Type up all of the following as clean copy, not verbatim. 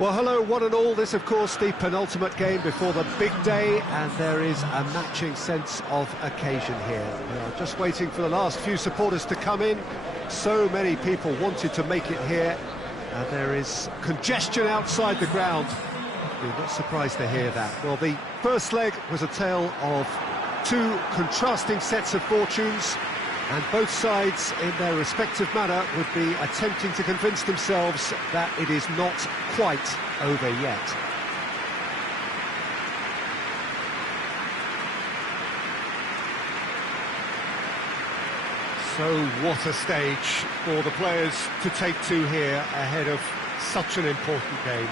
Well, hello, one and all. This, of course, the penultimate game before the big day, and there is a matching sense of occasion here. We are just waiting for the last few supporters to come in. So many people wanted to make it here, and there is congestion outside the ground. You're not surprised to hear that. Well, the first leg was a tale of two contrasting sets of fortunes, and both sides, in their respective manner, would be attempting to convince themselves that it is not quite over yet. So what a stage for the players to take to here ahead of such an important game.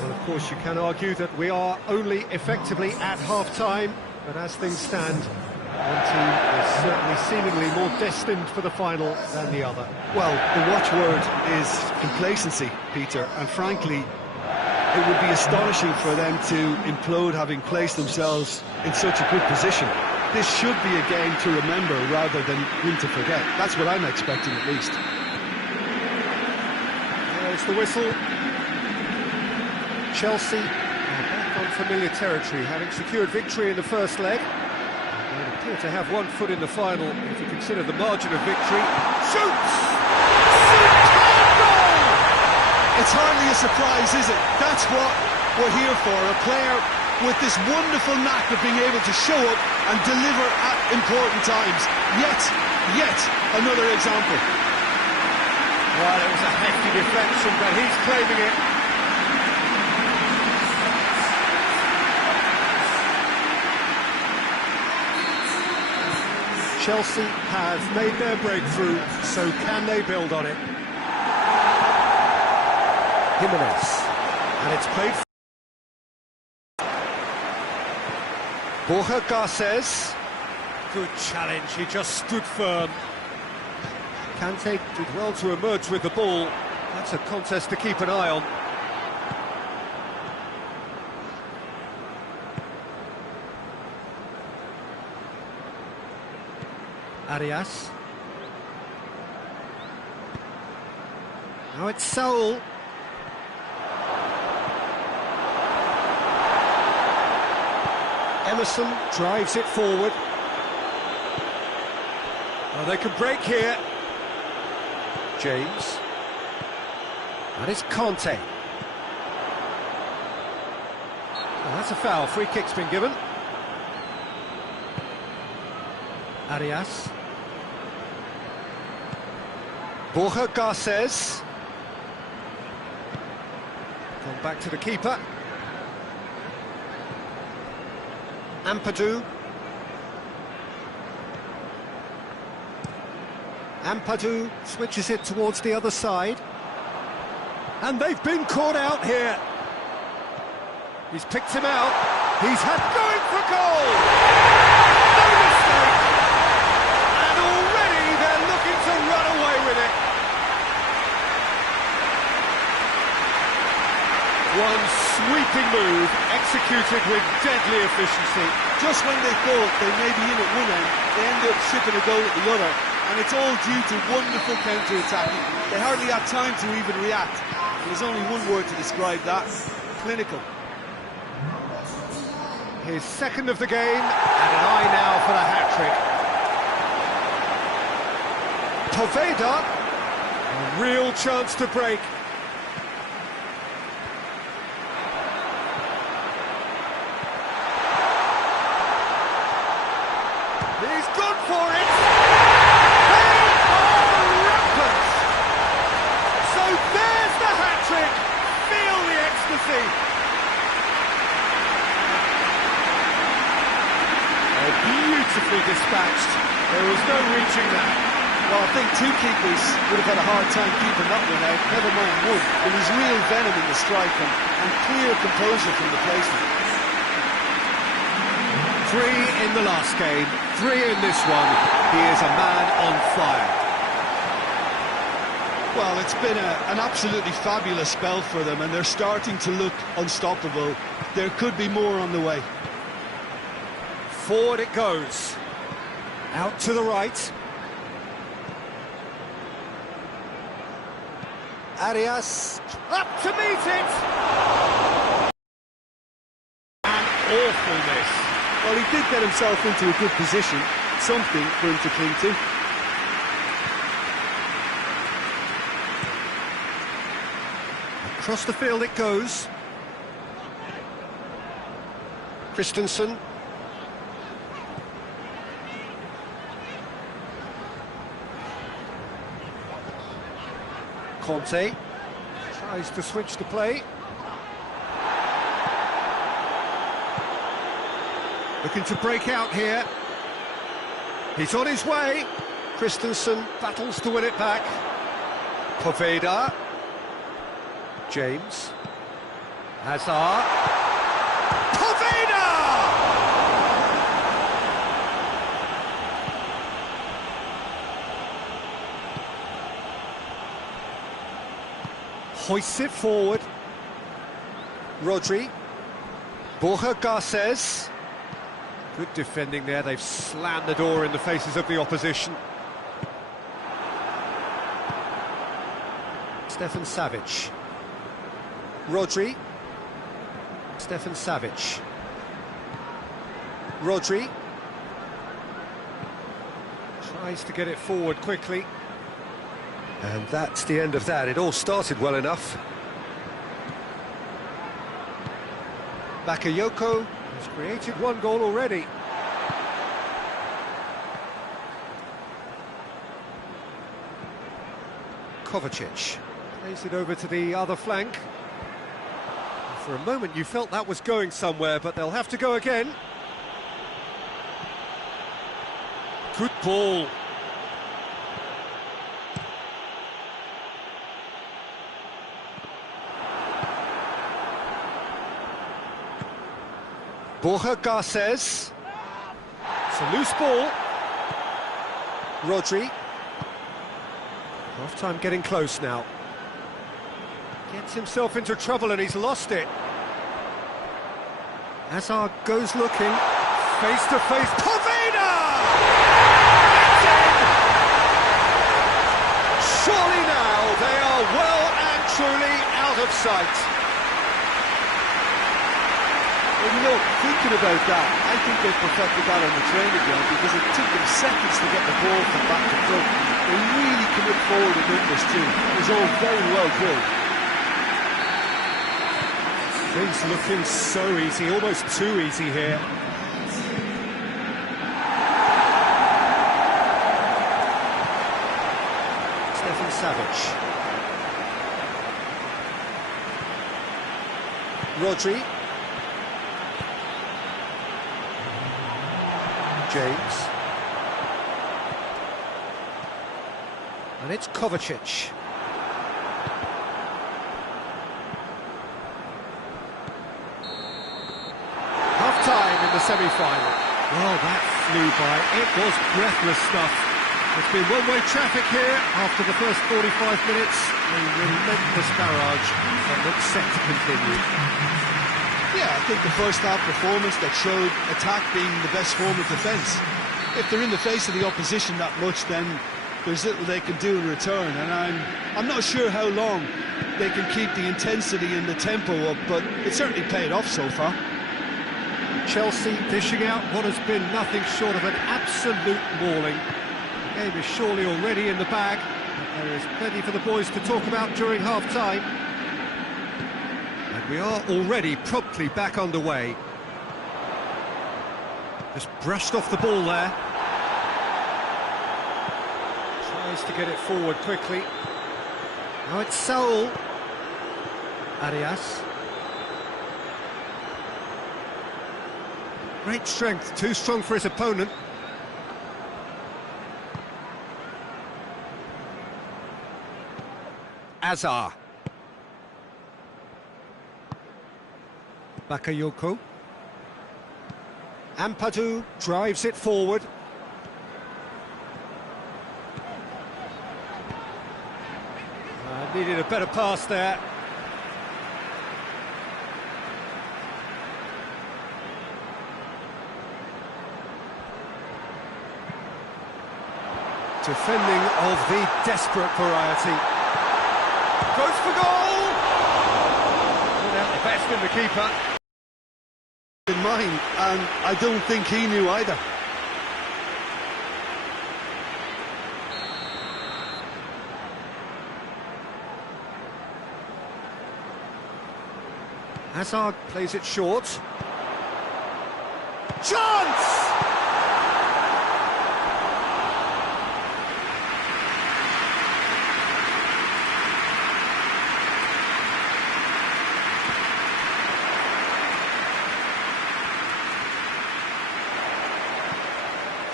Well, of course, you can argue that we are only effectively at half-time, but as things stand, one team is certainly seemingly more destined for the final than the other. Well, the watchword is complacency, Peter, and frankly, it would be astonishing for them to implode having placed themselves in such a good position. This should be a game to remember rather than win to forget. That's what I'm expecting, at least. There's the whistle. Chelsea are back on familiar territory, having secured victory in the first leg. They appear to have one foot in the final, if you consider the margin of victory. Shoots! Superb goal! It's hardly a surprise, is it? That's what we're here for, a player with this wonderful knack of being able to show up and deliver at important times. Yet another example. Well, it was a hefty deflection, but he's claiming it. Chelsea have made their breakthrough, so can they build on it? Jimenez, and it's played. Borja Garces. Good challenge, he just stood firm. Kante did well to emerge with the ball. That's a contest to keep an eye on. Arias. Now it's Saul. Emerson drives it forward. Oh, they can break here. James. And it's Kante. Oh, that's a foul. Free kick's been given. Arias. Borja Garces. Gone back to the keeper. Ampadu. Ampadu switches it towards the other side. And they've been caught out here. He's picked him out. He's had going for goal! No mistake! And already they're looking to run away with it. One sweeping move, executed with deadly efficiency. Just when they thought they may be in at one end, they end up shipping a goal at the other. And it's all due to wonderful counter-attacking. They hardly had time to even react. There's only one word to describe that: clinical. His second of the game, and an eye now for the hat-trick. Poveda, a real chance to break. He's gone for it! They are rampant! So there's the hat-trick! Feel the ecstasy! Beautifully dispatched. There was no reaching that. Well, I think two keepers would have had a hard time keeping that one out, never mind one. There was real venom in the strike and clear composure from the placement. 3 in the last game, 3 in this one. He is a man on fire. Well, it's been an absolutely fabulous spell for them, and they're starting to look unstoppable. There could be more on the way. Forward it goes. Out to the right. Arias up to meet it. An awful miss. Well, he did get himself into a good position, something for him to cling to. Across the field it goes. Christensen. Conte tries to switch the play. Looking to break out here. He's on his way. Christensen battles to win it back. Poveda. James. Hazard. Poveda! Hoists it forward. Rodri. Borja Garces. Good defending there. They've slammed the door in the faces of the opposition. Stefan Savic. Rodri. Stefan Savic. Rodri. Tries to get it forward quickly. And that's the end of that. It all started well enough. Bakayoko has created one goal already. Kovacic plays it over to the other flank. For a moment you felt that was going somewhere, but they'll have to go again. Good ball. Borja Garces. It's a loose ball. Rodri. Half-time getting close now. Gets himself into trouble and he's lost it. Hazard goes looking. Face to face. Poveda! Surely now they are well and truly out of sight. Well, you know, thinking about that, I think they've perfected that on the training ground because it took them seconds to get the ball from back to front. They really commit forward in numbers too. It was all very well drilled. Things looking so easy, almost too easy here. Stefan Savic. Rodri. James. And it's Kovacic. Half-time in the semi-final. Well, that flew by. It was breathless stuff. It's been one-way traffic here after the first 45 minutes. A relentless barrage that looks set to continue. Yeah, I think the first half performance that showed attack being the best form of defence. If they're in the face of the opposition that much, then there's little they can do in return, and I'm not sure how long they can keep the intensity and the tempo up, but it certainly paid off so far. Chelsea dishing out what has been nothing short of an absolute mauling. The game is surely already in the bag, but there is plenty for the boys to talk about during half-time. And we are already promptly back underway. Just brushed off the ball there. Tries to get it forward quickly. Now it's Saul. Arias. Great strength, too strong for his opponent. Azar. Bakayoko. Ampadu drives it forward. Needed a better pass there. Defending of the desperate variety. Goes for goal! Without the best in the keeper. In mind, and I don't think he knew either. Hazard plays it short. Chance!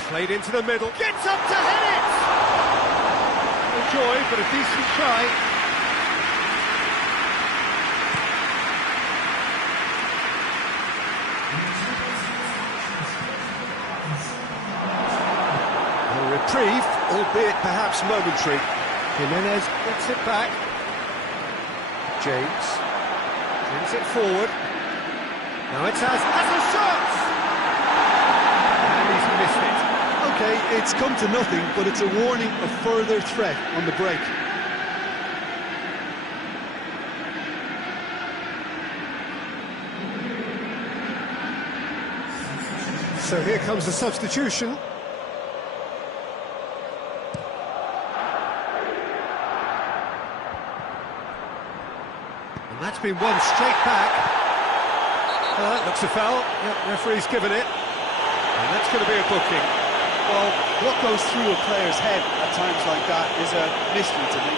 Played into the middle, gets up to hit it! No joy, but a decent try. A reprieve, albeit perhaps momentary. Jimenez gets it back. James brings it forward. Now it's has a shot! And he's missed it. Okay, it's come to nothing, but it's a warning of further threat on the break. So here comes the substitution. And that's been won straight back. That looks a foul. Yep, referee's given it. And that's going to be a booking. Well, what goes through a player's head at times like that is a mystery to me.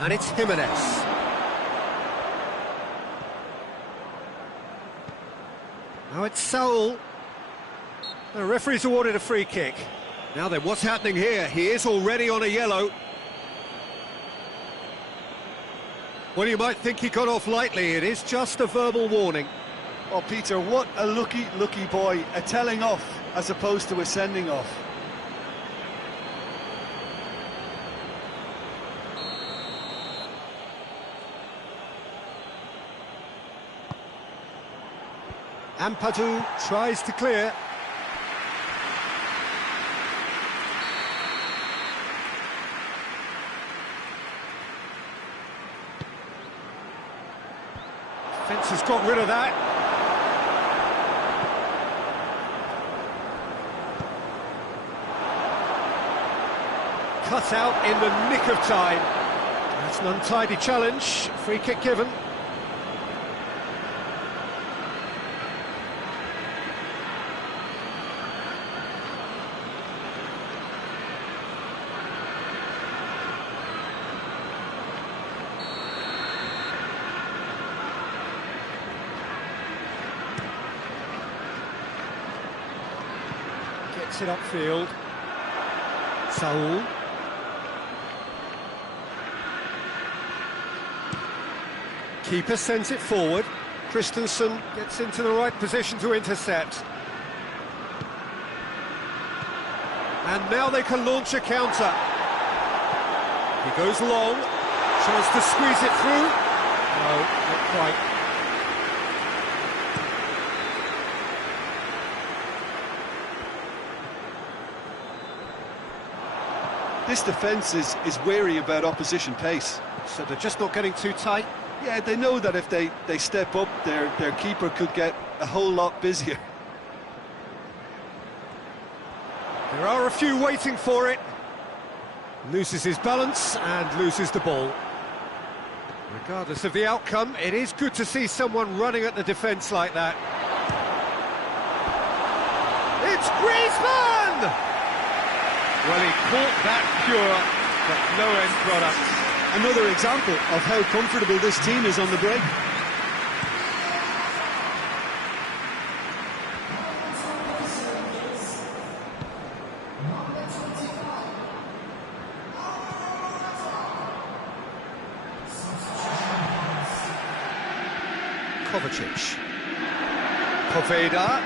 And it's Jimenez. Now it's Saul. The referee's awarded a free kick. Now then, what's happening here? He is already on a yellow. Well, you might think he got off lightly. It is just a verbal warning. Oh, Peter, what a lucky boy. A telling off as opposed to a sending off. Ampadu tries to clear. Fence has got rid of that. Cut out in the nick of time. That's an untidy challenge. Free kick given. Gets it upfield. Saul. Keeper sends it forward. Christensen gets into the right position to intercept. And now they can launch a counter. He goes long. Chance to squeeze it through. No, not quite. This defence is wary about opposition pace. So they're just not getting too tight. Yeah, they know that if they step up, their keeper could get a whole lot busier. There are a few waiting for it. Loses his balance and loses the ball. Regardless of the outcome, it is good to see someone running at the defence like that. It's Griezmann! Well, he caught that pure, but no end product. Another example of how comfortable this team is on the break. Kovacic. Poveda.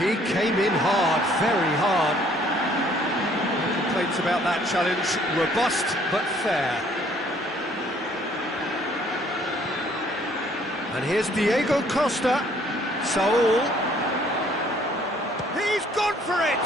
He came in hard, very hard. No complaints about that challenge. Robust but fair. And here's Diego Costa. Saul. He's gone for it!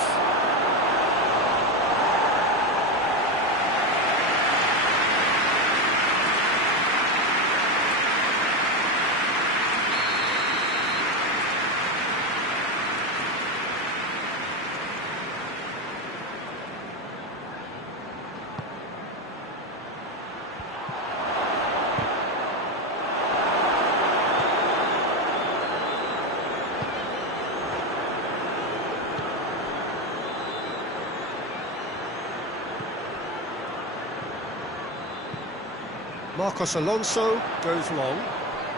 Marcos Alonso goes long.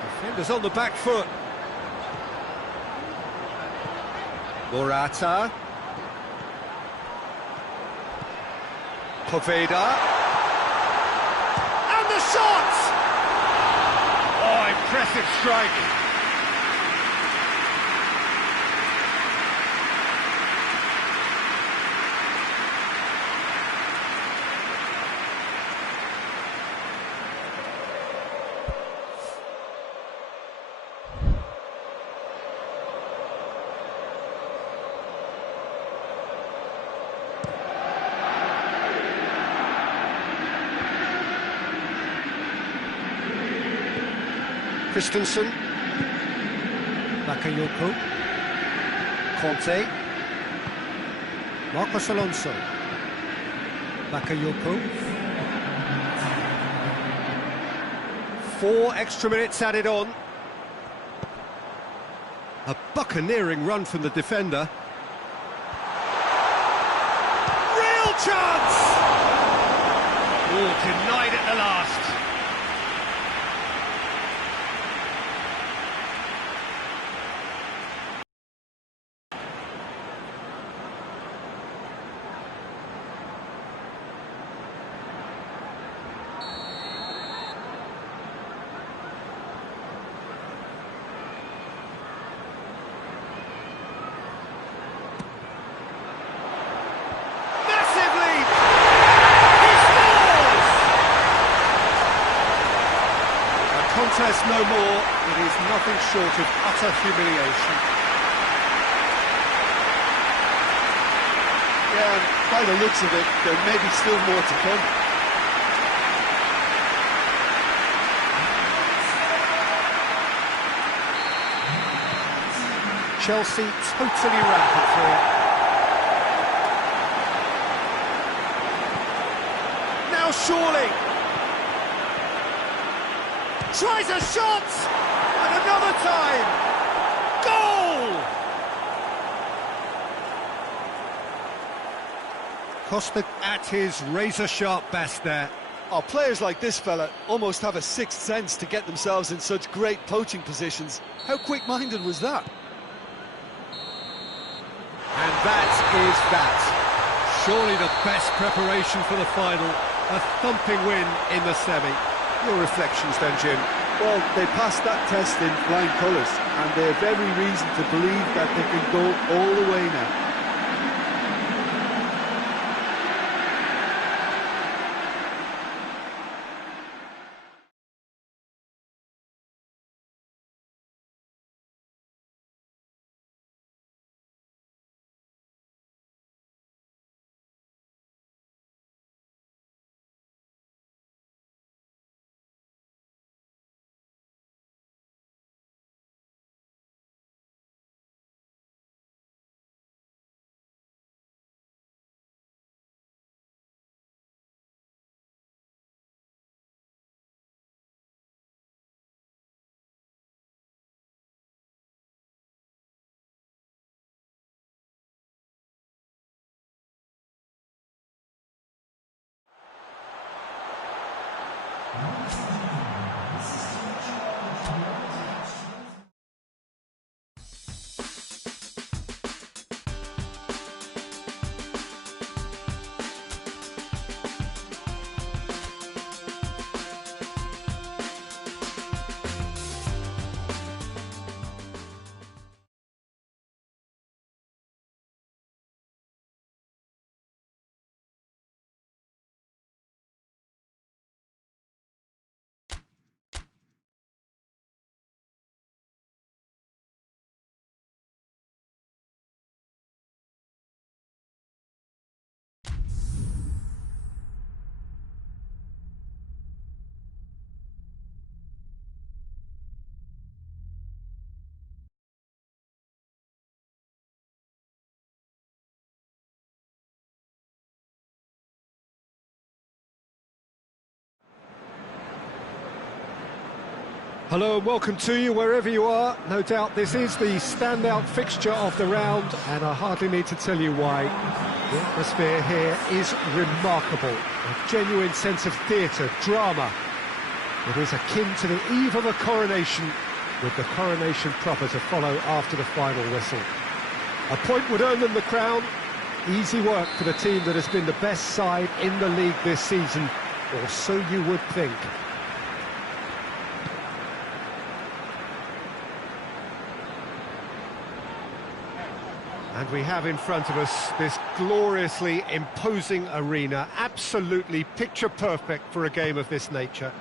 Defenders on the back foot. Morata. Poveda. And the shot! Oh, impressive strike. Christensen, Bakayoko, Conte, Marcos Alonso, Bakayoko. 4 extra minutes added on. A buccaneering run from the defender. Real chance! Oh, denied at the last. Contest no more, it is nothing short of utter humiliation. Yeah, and by the looks of it, there may be still more to come. Chelsea totally rampant through it. Now surely! Tries a shot! And another time! Goal! Costa at his razor-sharp best there. Oh, players like this fella almost have a sixth sense to get themselves in such great poaching positions. How quick-minded was that? And that is that. Surely the best preparation for the final. A thumping win in the semi. Your reflections then, Jim? Well, they passed that test in flying colours, and they have every reason to believe that they can go all the way now. Hello and welcome to you wherever you are. No doubt this is the standout fixture of the round, and I hardly need to tell you why. The atmosphere here is remarkable. A genuine sense of theatre, drama. It is akin to the eve of a coronation, with the coronation proper to follow after the final whistle. A point would earn them the crown. Easy work for the team that has been the best side in the league this season, or so you would think. And we have in front of us this gloriously imposing arena, absolutely picture perfect for a game of this nature.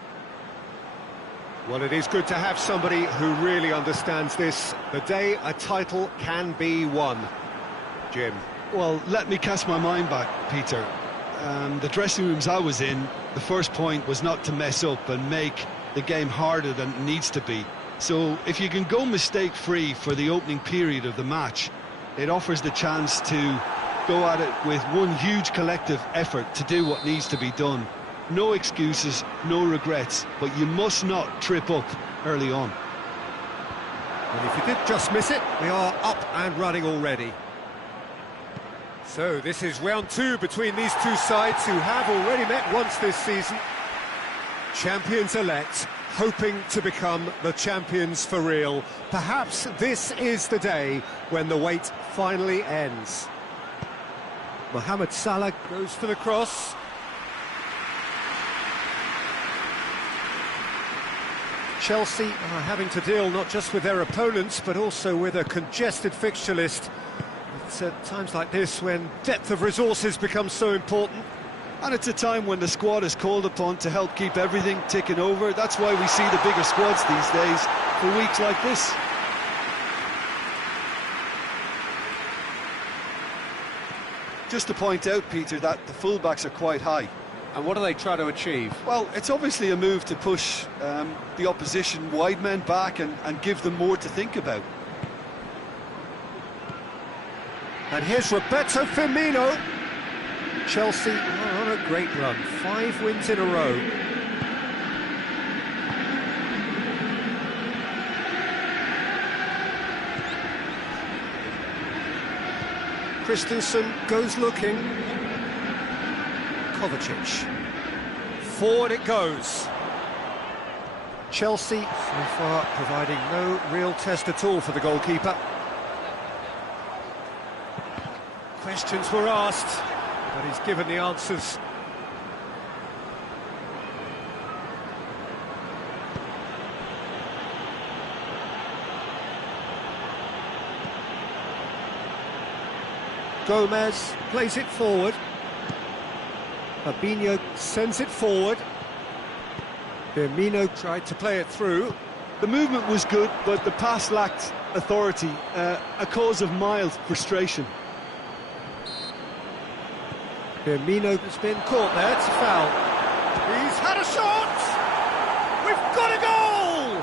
Well, it is good to have somebody who really understands this, the day a title can be won. Jim. Well, let me cast my mind back, Peter. The dressing rooms I was in, the first point was not to mess up and make the game harder than it needs to be. So if you can go mistake-free for the opening period of the match, it offers the chance to go at it with one huge collective effort to do what needs to be done. No excuses, no regrets, but you must not trip up early on. And if you did just miss it, we are up and running already. So this is round two between these two sides who have already met once this season. Champions-elect, hoping to become the champions for real. Perhaps this is the day when the wait finally ends. Mohamed Salah goes for the cross. Chelsea are having to deal not just with their opponents, but also with a congested fixture list. It's at times like this when depth of resources becomes so important. And it's a time when the squad is called upon to help keep everything ticking over. That's why we see the bigger squads these days for weeks like this. Just to point out, Peter, that the fullbacks are quite high. And what do they try to achieve? Well, it's obviously a move to push the opposition wide men back and give them more to think about. And here's Roberto Firmino. Chelsea are on a great run, 5 wins in a row. Christensen goes looking. Kovacic. Forward it goes. Chelsea so far providing no real test at all for the goalkeeper. Questions were asked, but he's given the answers. Gomez plays it forward. Fabinho sends it forward. Firmino tried to play it through. The movement was good, but the pass lacked authority, a cause of mild frustration. Firmino has been caught there, it's a foul. He's had a shot! We've got a goal!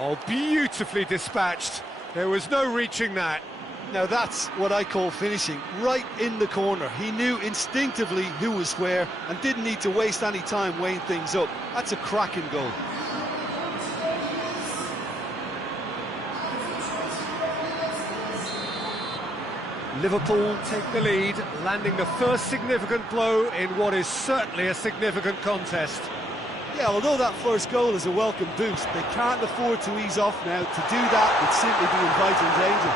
Oh, beautifully dispatched. There was no reaching that. Now that's what I call finishing, right in the corner. He knew instinctively who was where and didn't need to waste any time weighing things up. That's a cracking goal. Liverpool take the lead, landing the first significant blow in what is certainly a significant contest. Yeah, although that first goal is a welcome boost, they can't afford to ease off now. To do that would simply be inviting danger.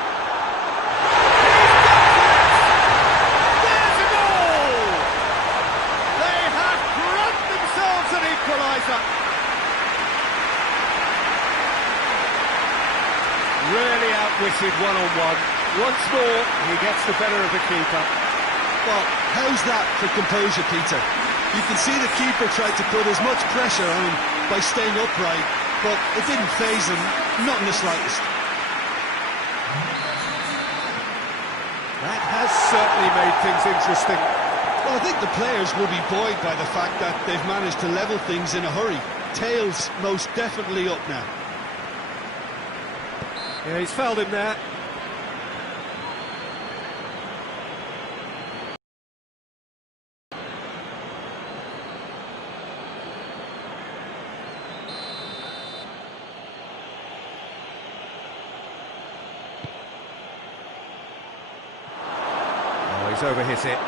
There's a goal! They have grabbed themselves an equaliser. Really outwitted one-on-one. Once more, he gets the better of the keeper. Well, how's that for composure, Peter? You can see the keeper tried to put as much pressure on him by staying upright, but it didn't faze him, not in the slightest. That has certainly made things interesting. Well, I think the players will be buoyed by the fact that they've managed to level things in a hurry. Tails most definitely up now. Yeah, he's fouled him there. overhit it.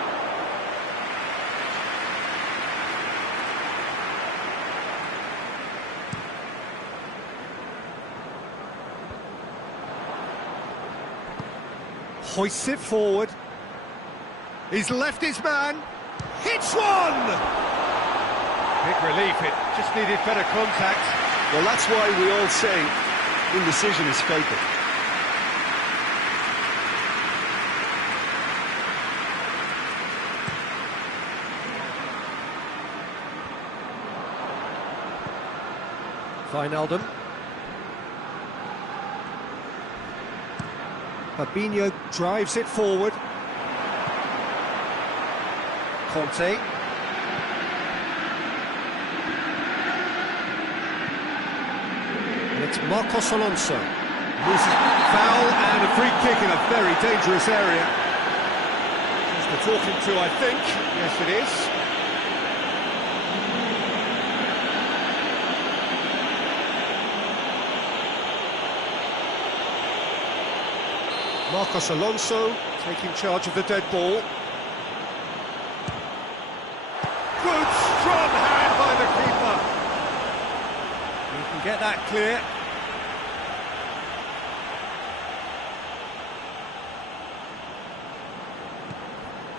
Hoists it forward. He's left his man. Hits one! Big relief, it just needed better contact. Well, that's why we all say indecision is fatal. Wijnaldum. Fabinho drives it forward. Conte. And it's Marcos Alonso. Loses foul and a free kick in a very dangerous area. He's the talking to, I think. Yes, it is. Marcos Alonso taking charge of the dead ball. Good strong hand by the keeper. He can get that clear.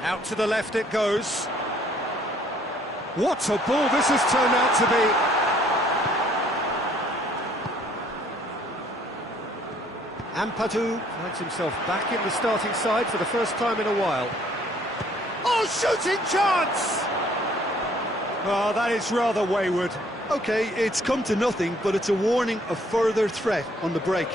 Out to the left it goes. What a ball this has turned out to be. Ampadu finds himself back in the starting side for the first time in a while. Oh, shooting chance! Well, that is rather wayward. OK, it's come to nothing, but it's a warning of further threat on the break.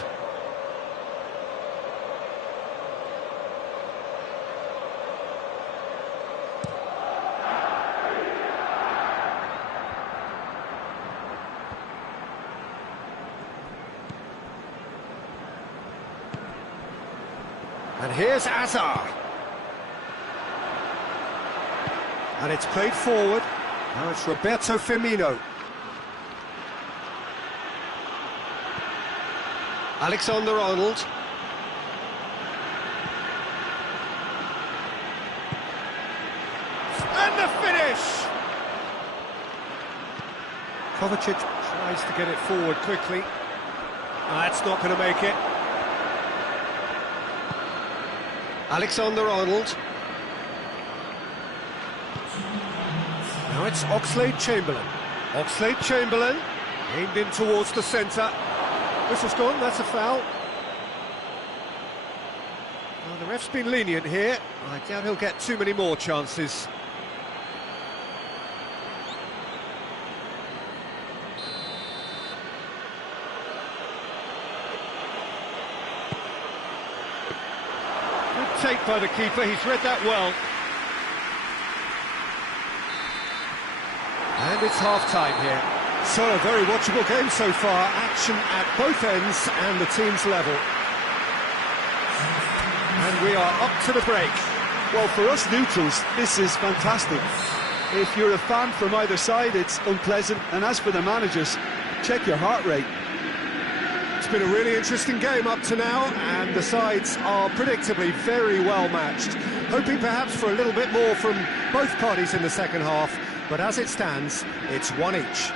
And here's Azar. And it's played forward. Now it's Roberto Firmino. Alexander-Arnold. And the finish! Kovacic tries to get it forward quickly. That's not going to make it. Alexander-Arnold. Now it's Oxlade-Chamberlain. Oxlade-Chamberlain aimed in towards the centre. Whistle's gone, that's a foul. Well, the ref's been lenient here. I doubt he'll get too many more chances. Take by the keeper, he's read that well. And it's half-time here. So, a very watchable game so far. Action at both ends and the team's level. And we are up to the break. Well, for us neutrals, this is fantastic. If you're a fan from either side, it's unpleasant. And as for the managers, check your heart rate. It's been a really interesting game up to now, and the sides are predictably very well matched. Hoping perhaps for a little bit more from both parties in the second half, but as it stands, it's one each.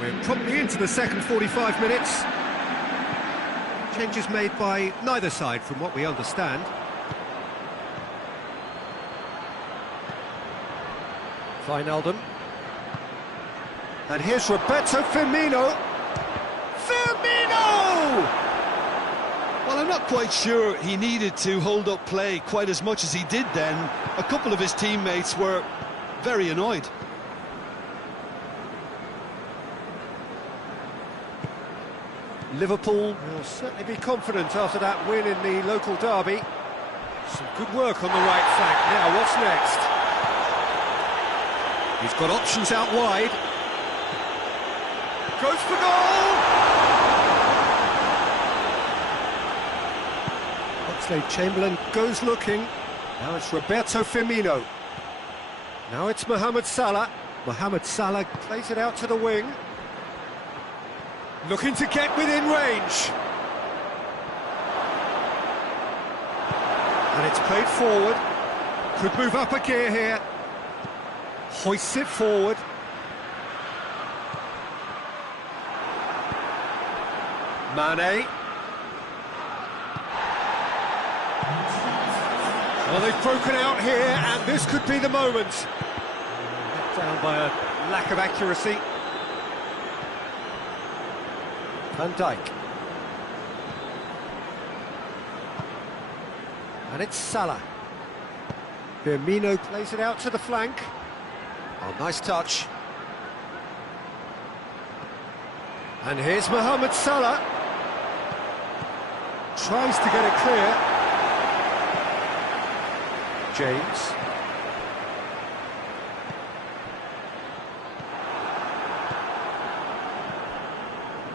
We're probably into the second 45 minutes. Changes made by neither side from what we understand. Wijnaldum. And here's Roberto Firmino. Firmino! Well, I'm not quite sure he needed to hold up play quite as much as he did then. A couple of his teammates were very annoyed. Liverpool will certainly be confident after that win in the local derby. Some good work on the right flank. Now, what's next? He's got options out wide. Goes for goal! Oxlade-Chamberlain goes looking. Now it's Roberto Firmino. Now it's Mohamed Salah. Mohamed Salah plays it out to the wing. Looking to get within range. And it's played forward. Could move up a gear here. Hoists it forward. Mane. Well, they've broken out here, and this could be the moment. Let down by a lack of accuracy. Van Dijk. And it's Salah. Firmino plays it out to the flank. Oh, nice touch. And here's Mohamed Salah. Tries to get it clear. James.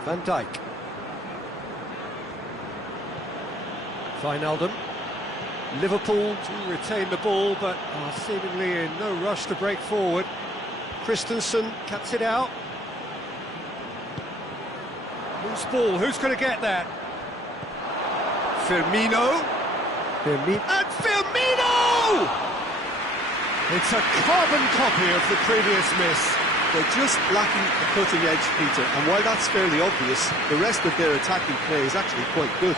Van Dijk. Wijnaldum. Liverpool to retain the ball, but are seemingly in no rush to break forward. Christensen cuts it out. Loose ball, who's going to get that? Firmino. And Firmino! It's a carbon copy of the previous miss. They're just lacking a cutting edge, Peter, and while that's fairly obvious, the rest of their attacking play is actually quite good.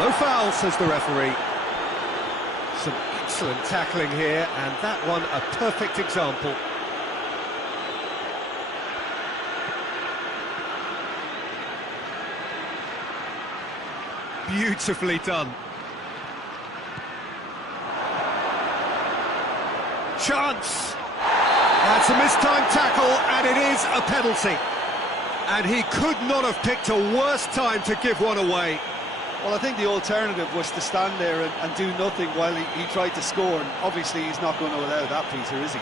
No foul, says the referee. Some excellent tackling here, and that one a perfect example. Beautifully done. Chance! That's a mistimed tackle, and it is a penalty. And he could not have picked a worse time to give one away. Well, I think the alternative was to stand there and do nothing while he tried to score, and obviously he's not going to allow that, Peter, is he?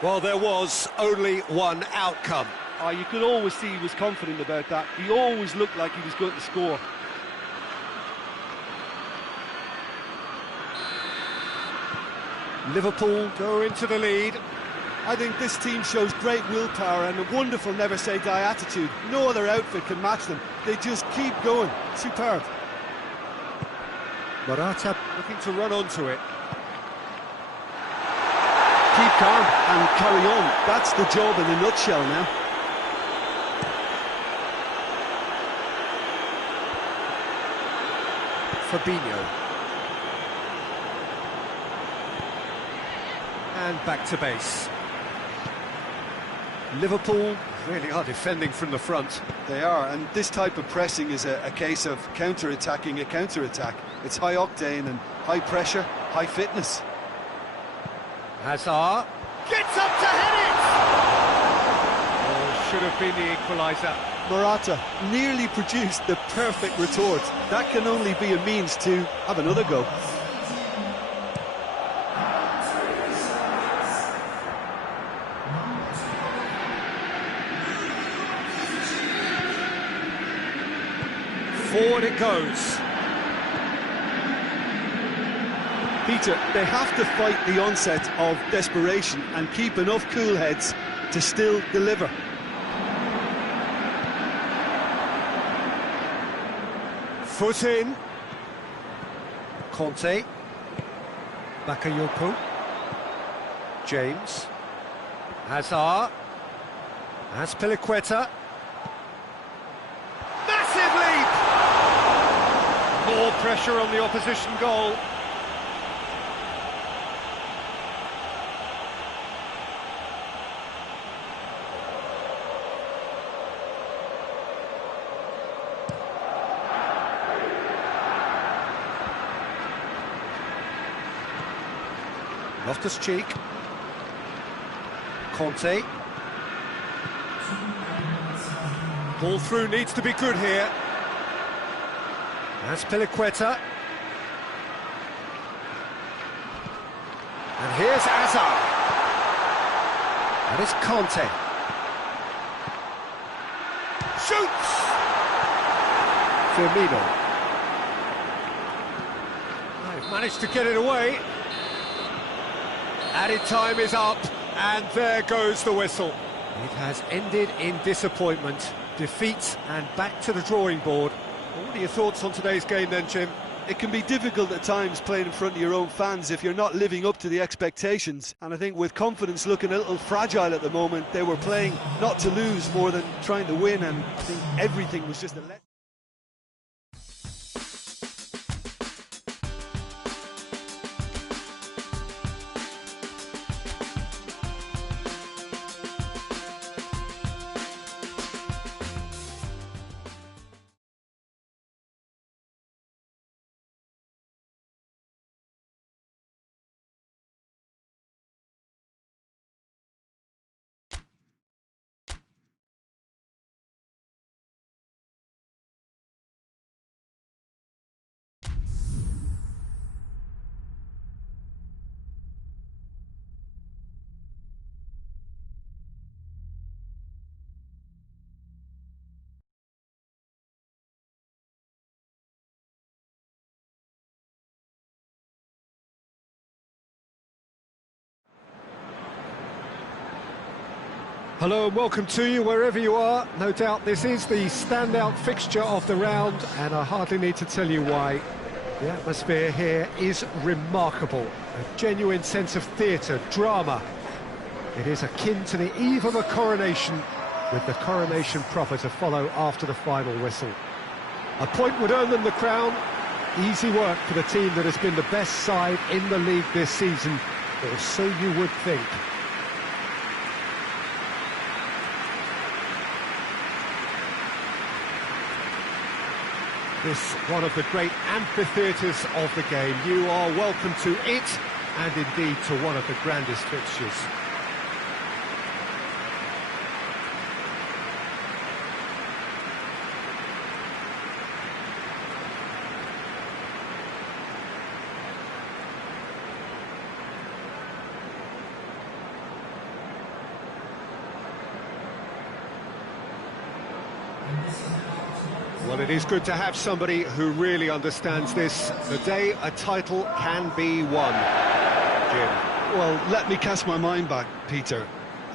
Well, there was only one outcome. Oh, you could always see he was confident about that. He always looked like he was going to score. Liverpool go into the lead. I think this team shows great willpower and a wonderful never-say-die attitude. No other outfit can match them. They just keep going. Superb. Morata looking to run onto it. Keep calm and carry on. That's the job in a nutshell now. Fabinho. And back to base. Liverpool really are defending from the front. They are, and this type of pressing is a case of counter-attacking a counter-attack. It's high octane and high pressure, high fitness. Hazard gets up to hit it! Oh, should have been the equaliser. Morata nearly produced the perfect retort. That can only be a means to have another go. Forward it goes. Peter, they have to fight the onset of desperation and keep enough cool heads to still deliver. Foot in. Conte. Bakayoko. James. Hazard. Azpilicueta. Massive leap! More pressure on the opposition goal. Loftus-Cheek. Conte. Ball through needs to be good here. Azpilicueta. And here's Hazard. And it's Conte. Shoots! Firmino. They've managed to get it away. Added time is up, and there goes the whistle. It has ended in disappointment, defeat, and back to the drawing board. What are your thoughts on today's game then, Jim? It can be difficult at times playing in front of your own fans if you're not living up to the expectations. And I think with confidence looking a little fragile at the moment, they were playing not to lose more than trying to win, and I think everything was just a let. Hello and welcome to you wherever you are. No doubt this is the standout fixture of the round, and I hardly need to tell you why. The atmosphere here is remarkable. A genuine sense of theatre, drama. It is akin to the eve of a coronation, with the coronation proper to follow after the final whistle. A point would earn them the crown. Easy work for the team that has been the best side in the league this season, or so you would think. This one of the great amphitheatres of the game. You are welcome to it, and indeed to one of the grandest fixtures. Well, it is good to have somebody who really understands this. The day a title can be won. Jim. Well, let me cast my mind back, Peter.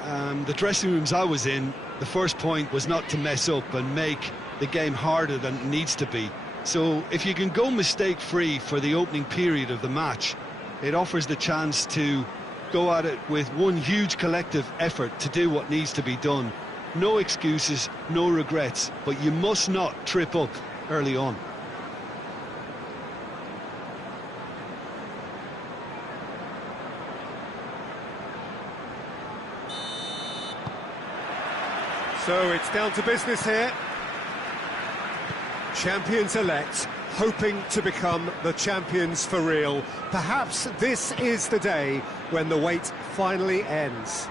The dressing rooms I was in, the first point was not to mess up and make the game harder than it needs to be. So if you can go mistake-free for the opening period of the match, it offers the chance to go at it with one huge collective effort to do what needs to be done. No excuses, no regrets, but you must not trip up early on. So it's down to business here. Champions-elect, hoping to become the champions for real. Perhaps this is the day when the wait finally ends.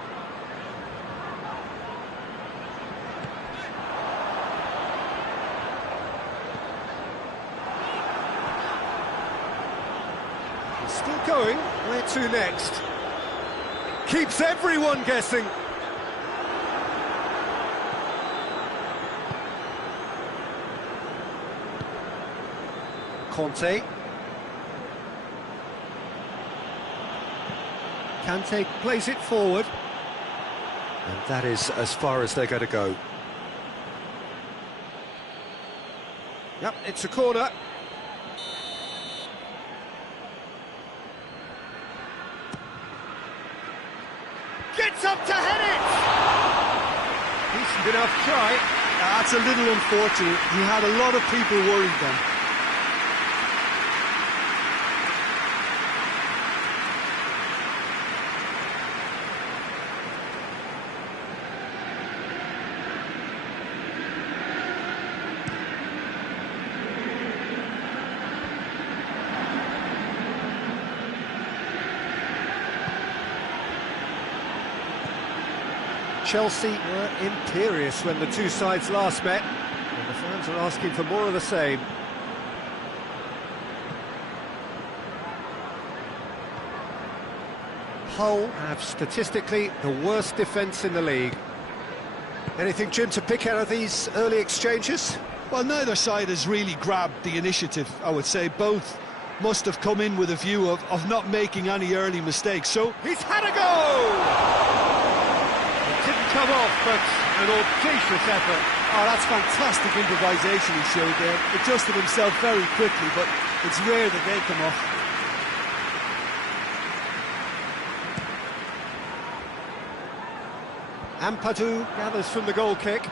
Still going, where to next? Keeps everyone guessing. Conte. Kante plays it forward. And that is as far as they're going to go. Yep, it's a corner. Gets up to head it! Decent enough try. That's a little unfortunate. He had a lot of people worried then. Chelsea were imperious when the two sides last met, and the fans are asking for more of the same. Hull have statistically the worst defence in the league. Anything, Jim, to pick out of these early exchanges? Well, neither side has really grabbed the initiative, I would say. Both must have come in with a view of not making any early mistakes, so... He's had a go! It didn't come off, but an audacious effort. Oh, that's fantastic improvisation he showed there. Adjusted himself very quickly, but it's rare that they come off. Ampadu gathers from the goal kick.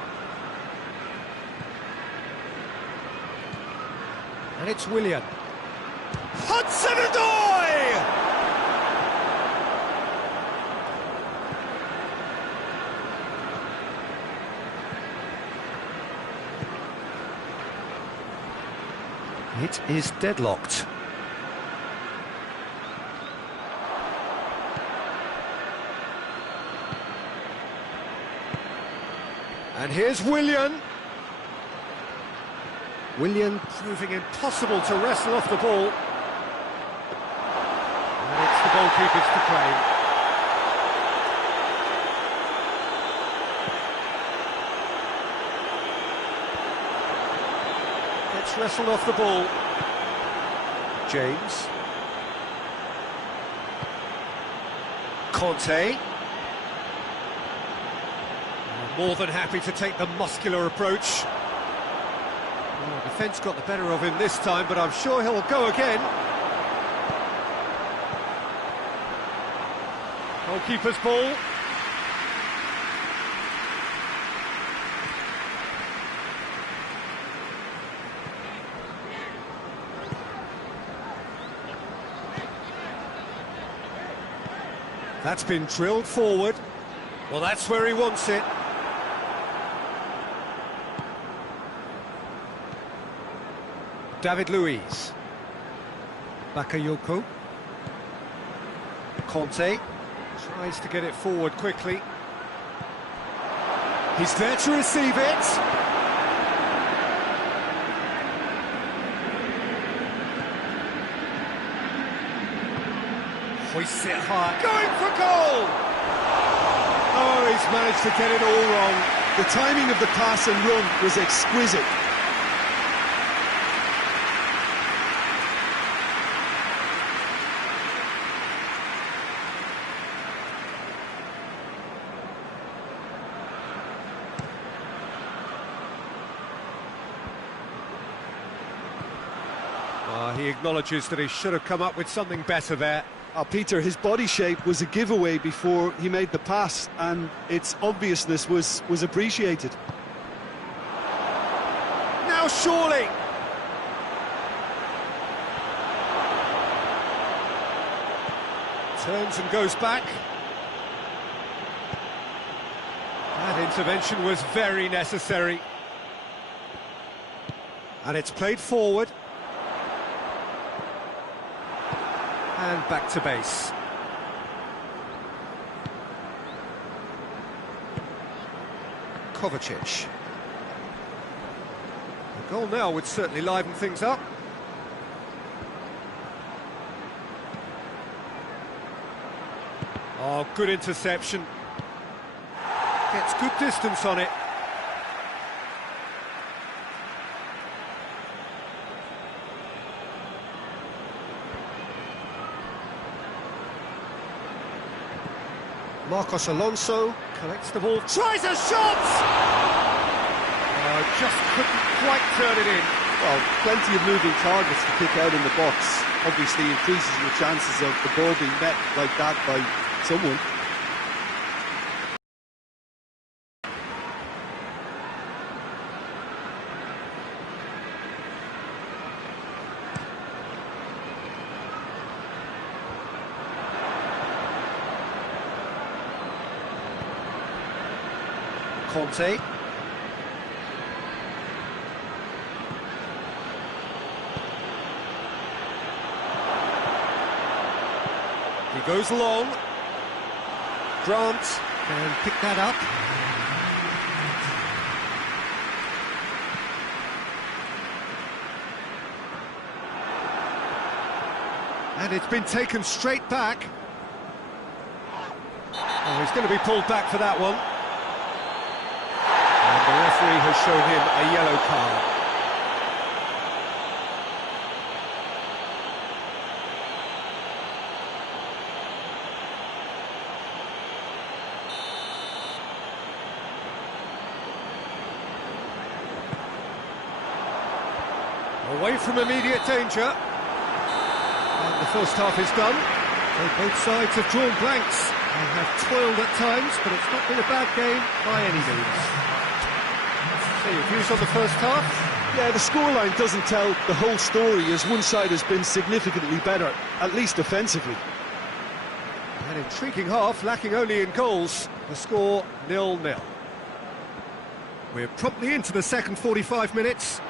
And it's Willian. Hudson-Odoi! It is deadlocked. And here's Willian. Willian proving impossible to wrestle off the ball. And it's the goalkeeper's to claim. Gets wrestled off the ball. James. Conte. More than happy to take the muscular approach. Well, defence got the better of him this time, but I'm sure he'll go again. Goalkeeper's ball. That's been drilled forward. Well, that's where he wants it. David Luiz. Bakayoko. Conte tries to get it forward quickly. He's there to receive it. Hoists it high. Going for goal! Oh, he's managed to get it all wrong. The timing of the pass and run was exquisite. He acknowledges that he should have come up with something better there. Peter, his body shape was a giveaway before he made the pass, and its obviousness was appreciated. Now surely! Turns and goes back. That intervention was very necessary. And it's played forward. And back to base. Kovacic. A goal now would certainly liven things up. Oh, good interception. Gets good distance on it. Marcos Alonso collects the ball, tries a shot! Just couldn't quite turn it in. Well, plenty of moving targets to pick out in the box. Obviously increases your chances of the ball being met like that by someone. Conte. He goes long. Grant can pick that up. And it's been taken straight back. Oh, he's going to be pulled back for that one. And the referee has shown him a yellow card. Away from immediate danger. And the first half is done. So both sides have drawn blanks and have toiled at times, but it's not been a bad game by any means. So your views on the first half? Yeah, the scoreline doesn't tell the whole story, as one side has been significantly better, at least offensively. An intriguing half, lacking only in goals. The score 0-0. We're promptly into the second 45 minutes.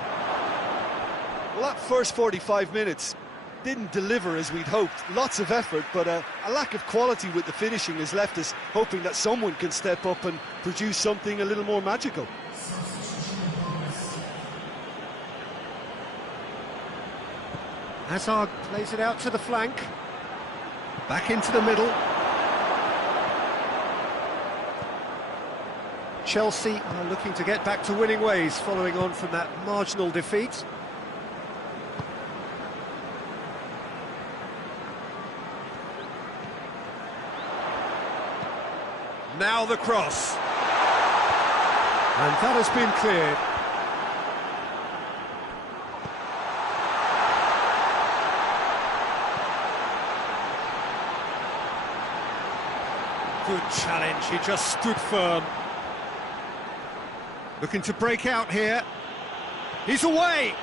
Well, that first 45 minutes didn't deliver as we'd hoped. Lots of effort, but a lack of quality with the finishing has left us hoping that someone can step up and produce something a little more magical. Hazard plays it out to the flank. Back into the middle. Chelsea are looking to get back to winning ways following on from that marginal defeat. Now the cross. And that has been cleared. Good challenge, he just stood firm. Looking to break out here. He's away!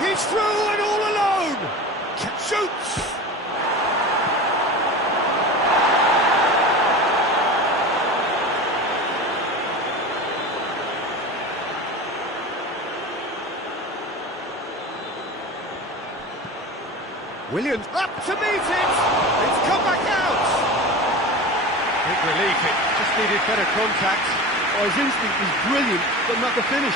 He's through and all alone! Shoots! Williams up to meet it! It's come back out! Big relief, it just needed better contact. Oh, his instinct was brilliant, but not the finish.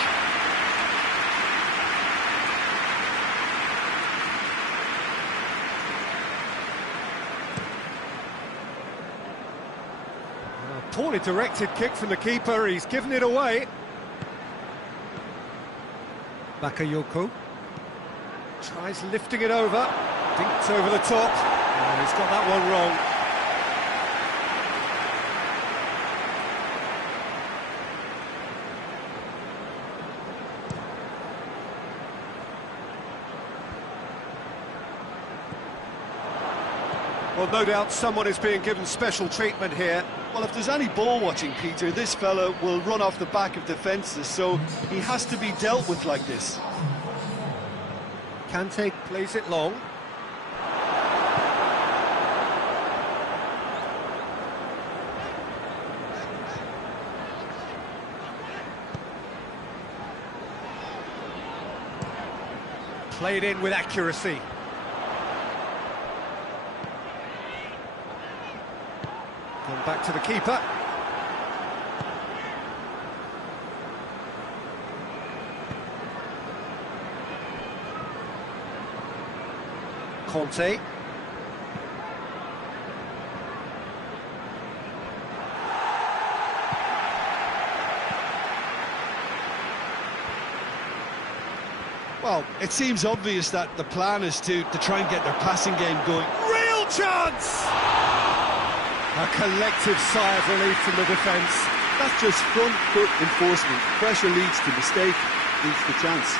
A poorly directed kick from the keeper, he's given it away. Bakayoko tries lifting it over. Dinked over the top. Oh, he's got that one wrong. Well, no doubt someone is being given special treatment here. Well, if there's any ball watching, Peter, this fella will run off the back of defences, so he has to be dealt with like this. Kante plays it long. Played in with accuracy. Gone back to the keeper. Conte. Well, it seems obvious that the plan is to try and get their passing game going. Real chance! A collective sigh of relief from the defence. That's just front foot enforcement. Pressure leads to mistake, leads to chance.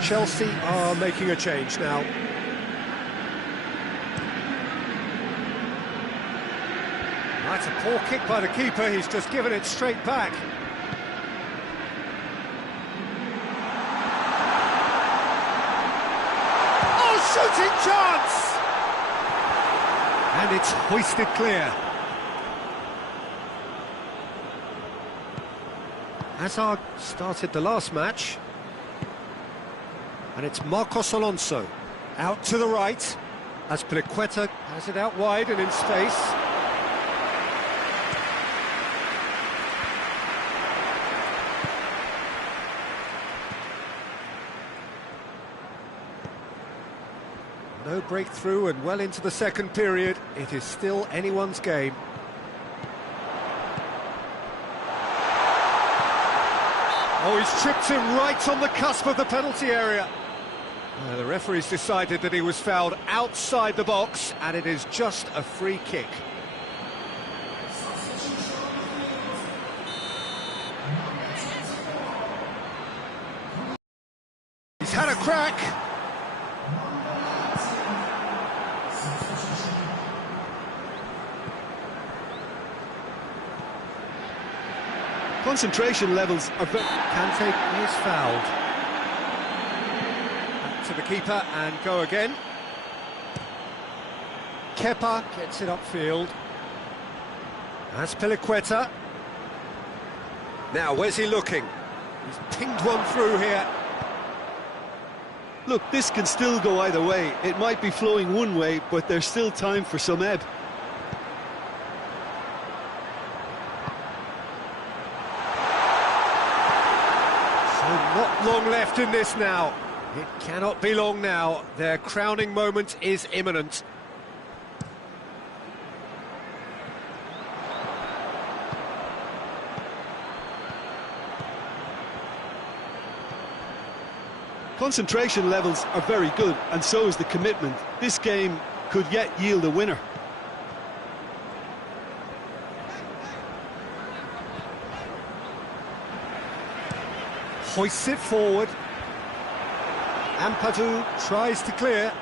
Chelsea are making a change now. That's a poor kick by the keeper, he's just given it straight back. Oh, shooting chance! And it's hoisted clear. Hazard started the last match. And it's Marcos Alonso out to the right as Piliqueta has it out wide and in space. No breakthrough and well into the second period. It is still anyone's game. Oh, he's tripped him right on the cusp of the penalty area. The referee's decided that he was fouled outside the box, and it is just a free kick. He's had a crack. Concentration levels are very... Kante is fouled. Back to the keeper and go again. Kepa gets it upfield. That's Piliqueta. Now, where's he looking? He's pinged one through here. Look, this can still go either way. It might be flowing one way, but there's still time for some ebb. Not long left in this now. It cannot be long now. Their crowning moment is imminent. Concentration levels are very good, and so is the commitment. This game could yet yield a winner. Hoists it forward. Ampadu tries to clear.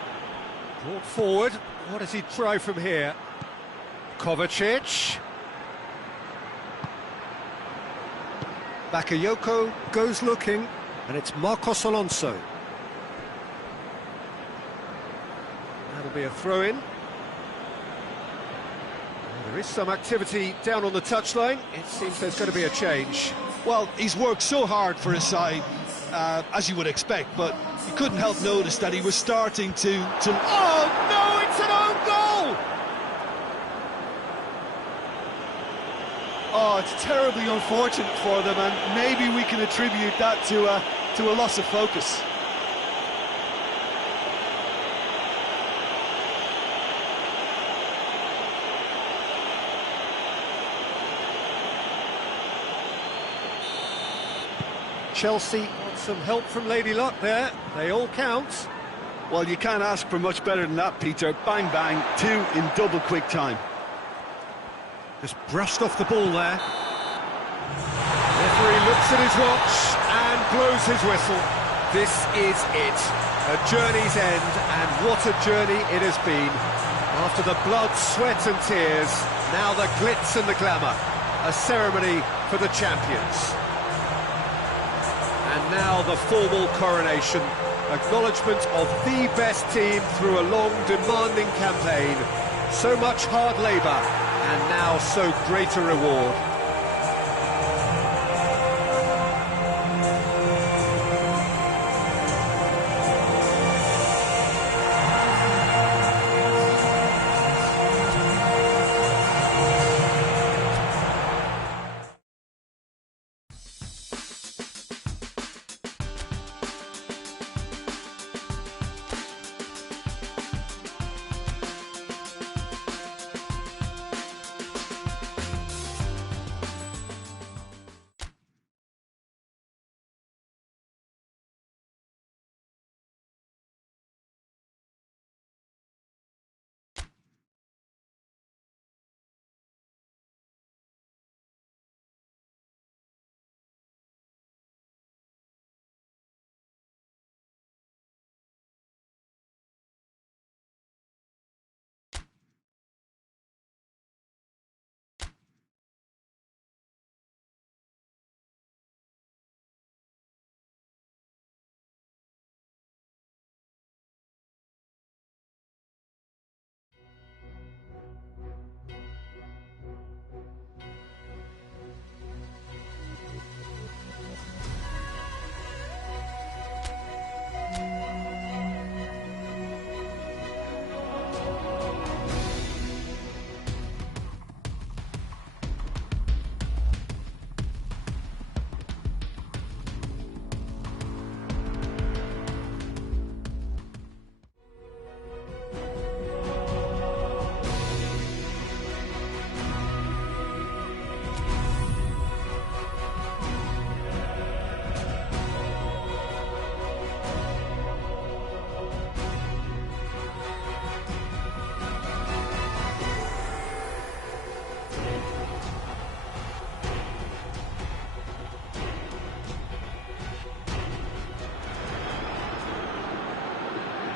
Brought forward. What does he try from here? Kovacic. Bakayoko goes looking, and it's Marcos Alonso. That'll be a throw-in. There is some activity down on the touchline. It seems there's going to be a change. Well, he's worked so hard for his side, as you would expect, but you couldn't help notice that he was starting to... Oh, no, it's an own goal! Oh, it's terribly unfortunate for them, and maybe we can attribute that to a loss of focus. Chelsea want some help from Lady Luck there. They all count. Well, you can't ask for much better than that, Peter. Bang, bang, two in double quick time. Just brushed off the ball there. Referee looks at his watch and blows his whistle. This is it. A journey's end, and what a journey it has been. After the blood, sweat and tears, now the glitz and the glamour. A ceremony for the champions. And now the formal coronation, acknowledgement of the best team through a long, demanding campaign. So much hard labour, and now so great a reward.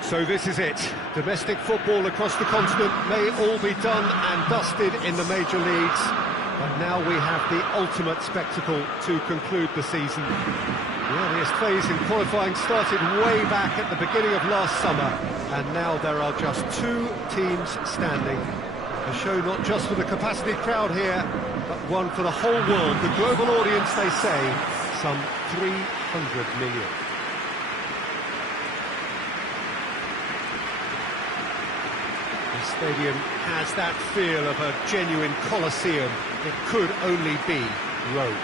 So this is it. Domestic football across the continent may all be done and dusted in the major leagues, but now we have the ultimate spectacle to conclude the season. The earliest phase in qualifying started way back at the beginning of last summer, and now there are just 2 teams standing. A show not just for the capacity crowd here, but one for the whole world. The global audience, they say, some 300 million. The stadium has that feel of a genuine Colosseum. It could only be Rome.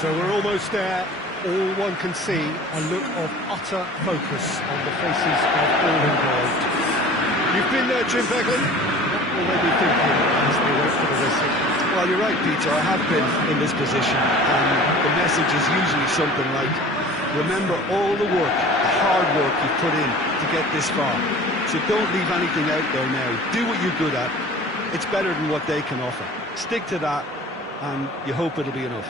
So we're almost there. All one can see, a look of utter focus on the faces of all involved. You've been there, Jim Beglin. What will they be thinking as they wait for the whistle? Well, you're right, Peter. I have been in this position, and the message is usually something like, remember all the work, the hard work you've put in to get this far. So don't leave anything out there now. Do what you're good at. It's better than what they can offer. Stick to that, and you hope it'll be enough.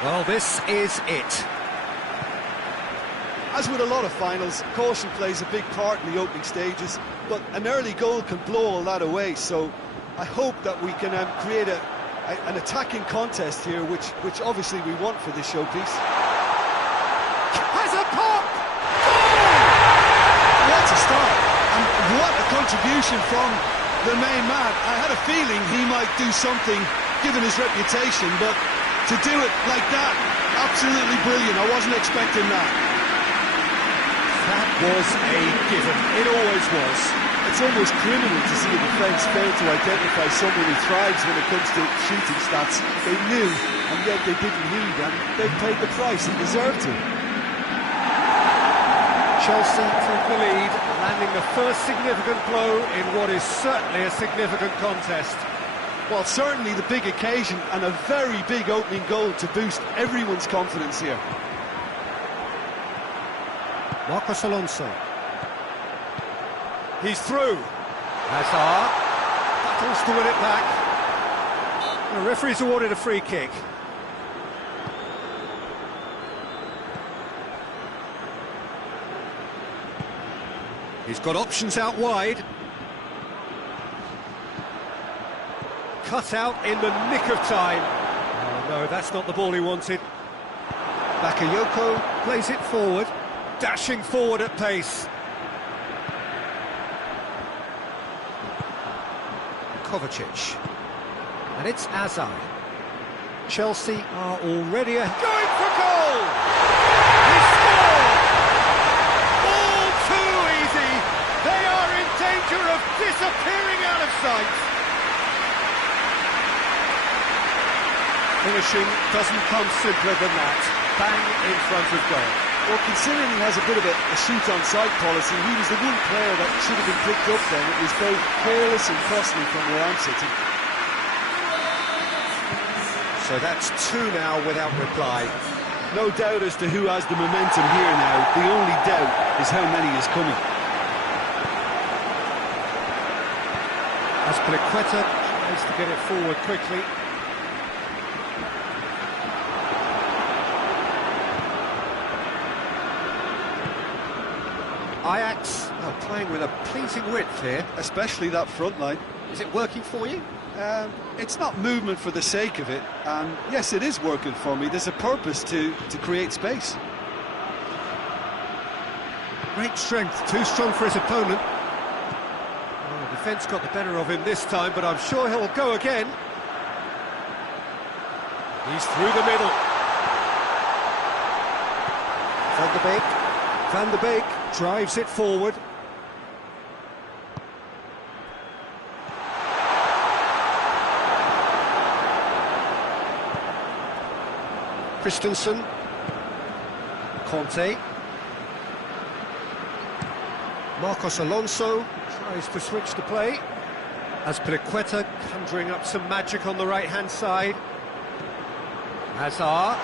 Well, this is it. As with a lot of finals, caution plays a big part in the opening stages, but an early goal can blow all that away, so I hope that we can create an attacking contest here, which obviously we want for this showpiece. Has a pop! What a start, and what a contribution from the main man. I had a feeling he might do something, given his reputation, but to do it like that, absolutely brilliant. I wasn't expecting that. That was a given. It always was. It's almost criminal to see a defence fail to identify someone who thrives when it comes to shooting stats. They knew, and yet they didn't heed, and they paid the price and deserved to. Chelsea took the lead, landing the first significant blow in what is certainly a significant contest. Well, certainly the big occasion and a very big opening goal to boost everyone's confidence here. Marcos Alonso. He's through. Hazard battles to win it back. The referee's awarded a free kick. He's got options out wide. Cut out in the nick of time. Oh no, that's not the ball he wanted. Bakayoko plays it forward, dashing forward at pace. Kovacic. And it's Hazard. Chelsea are already going for goal! He scored! All too easy! They are in danger of disappearing out of sight! Finishing doesn't come simpler than that. Bang in front of goal. Well, considering he has a bit of a shoot-on-sight policy, he was the one player that should have been picked up then. It was both careless and costly from where I'm sitting. So that's 2 now without reply. No doubt as to who has the momentum here now. The only doubt is how many is coming. As Pliqueta tries to get it forward quickly. Ajax are playing with a pleasing width here. Especially that front line. Is it working for you? It's not movement for the sake of it, and yes, it is working for me. There's a purpose to create space. Great strength, too strong for his opponent. Oh, the defence got the better of him this time, but I'm sure he'll go again. He's through the middle. Van der Beek drives it forward. Christensen. Conte. Marcos Alonso tries to switch the play. Azpilicueta conjuring up some magic on the right-hand side. Hazard.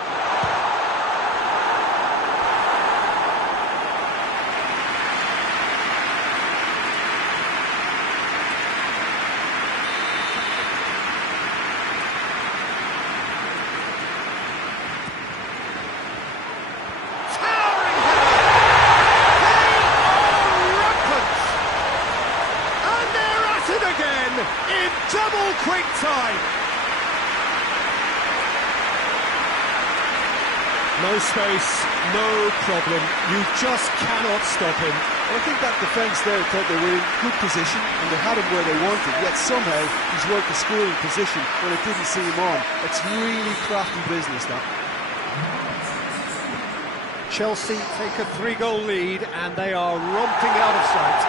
In double quick time. No space, no problem. You just cannot stop him. Well, I think that defence there thought they were in good position and they had him where they wanted, yet somehow he's worked the scoring position when it didn't see him on. It's really crafty business, that. Chelsea take a 3-goal lead and they are romping out of sight.